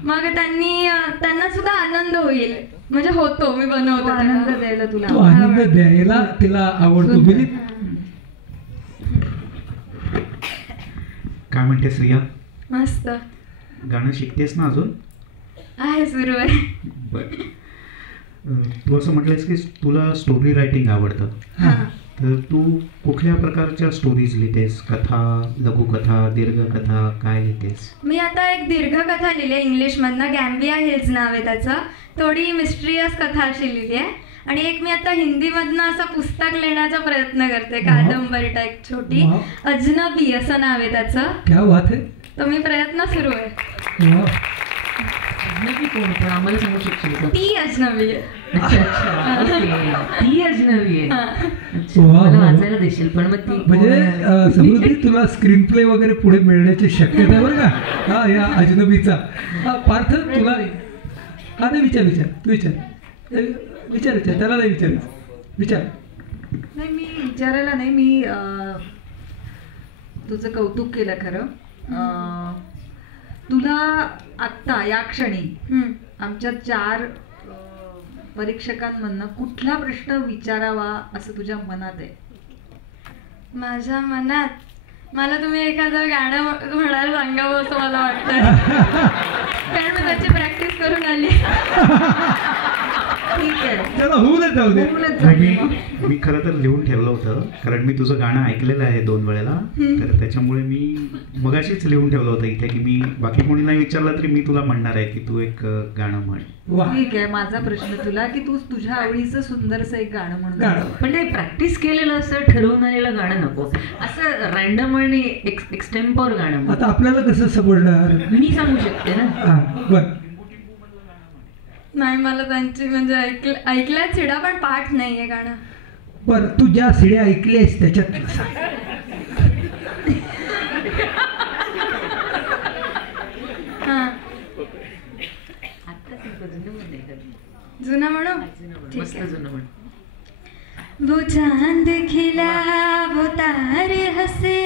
मग त्यांना सुद्धा आनंद होईल, म्हणजे होतो, मी बनवतो. आनंद द्यायला तुला, आनंद द्यायला तिला आवडतो. काय म्हणते श्रिया? मस्त. गाणं शिकतेस ना अजून? आहे, सुरू आहे. बरं. तू असं म्हटलंस की तुला स्टोरी रायटिंग आवडतं, तर तू कुठल्या प्रकारच्या स्टोरीज लिहितेस? कथा, लघुकथा, दीर्घकथा, काय लिहितेस? मी आता एक दीर्घकथा लिहिली आहे इंग्लिशमधनं, गॅम्बिया हिल्स नाव आहे त्याचं, थोडी मिस्ट्रियस कथा अशी लिहिली आहे. आणि एक मी आता हिंदीमधनं असं पुस्तक लिहिण्याचा प्रयत्न करते, कादंबरी टाईप छोटी, अजनबी असं नाव आहे त्याचं. क्या बात आहे. तो मी प्रयत्न सुरू आहे. अजनबी कोण? पण आम्हाला सांगू शकशील का? ती अजनबी आहे. ती अजनबी आहे. मला वाचायला देशील? पण मग ती म्हणजे समृद्धी, तुला स्क्रीन प्ले वगैरे पुढे मिळण्याची शक्यता आहे बरं का, हा या अजनबीचा. पार्थ तुला नाही विचार तू विचार त्याला नाही विचार. नाही, मी विचारायला नाही, मी तुझं कौतुक केलं खरं. तुला आत्ता या क्षणी आमच्या 4 परीक्षकांमधनं कुठला प्रश्न विचारावा असं तुझ्या मनात आहे? माझ्या मनात मला तुम्ही एखादं गाणं म्हणायला सांगावं असं मला वाटतं, कारण मी त्याची प्रॅक्टिस करून आली. ठीक आहे, चला होऊनच जाऊ दे. मी खरं तर लिहून ठेवलं होतं, कारण मी तुझं गाणं ऐकलेलं आहे 2 वेळेला, तर त्याच्यामुळे मी मगाशीच लिहून ठेवलं होतं इथे की मी बाकी कोणी नाही विचारलं तरी मी तुला म्हणणार आहे की तू एक गाणं म्हण. ठीक आहे, माझा प्रश्न तुला की तू तुझ्या आवडीचं सुंदरसं एक गाणं म्हणून. पण ते प्रॅक्टिस केलेलं असं ठरवून आलेलं गाणं नको, असं रॅन्डम आणि एक्सटेम्पोर गाणं. आता आपल्याला कसं समजणार? मी सांगू शकते ना. बरं, नाही मला त्यांची म्हणजे ऐकल्या चिडा पण पाठ नाहीये गाणं. बरं तू ज्या सिड्या ऐकलेस त्याच्यात सांग. हां जुना म्हणू. मस्त जुनं म्हण. वो चांद खिला वो तारे हंसे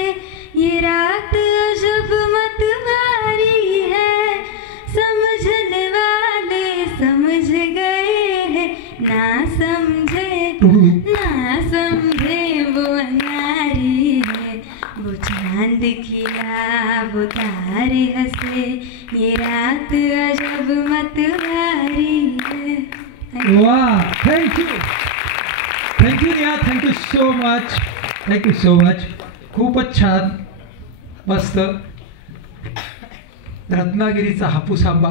ये रात अजब मतवारी है, समझने वाले समझ गए हैं, ना समझे वो अनारी है. वो चांद खिला वो तारे हंसे ये रात अजब मतवारी है. वाह, thank you Neha, thank you so much. खूपच छान, मस्त. रत्नागिरीचा हापूस आंबा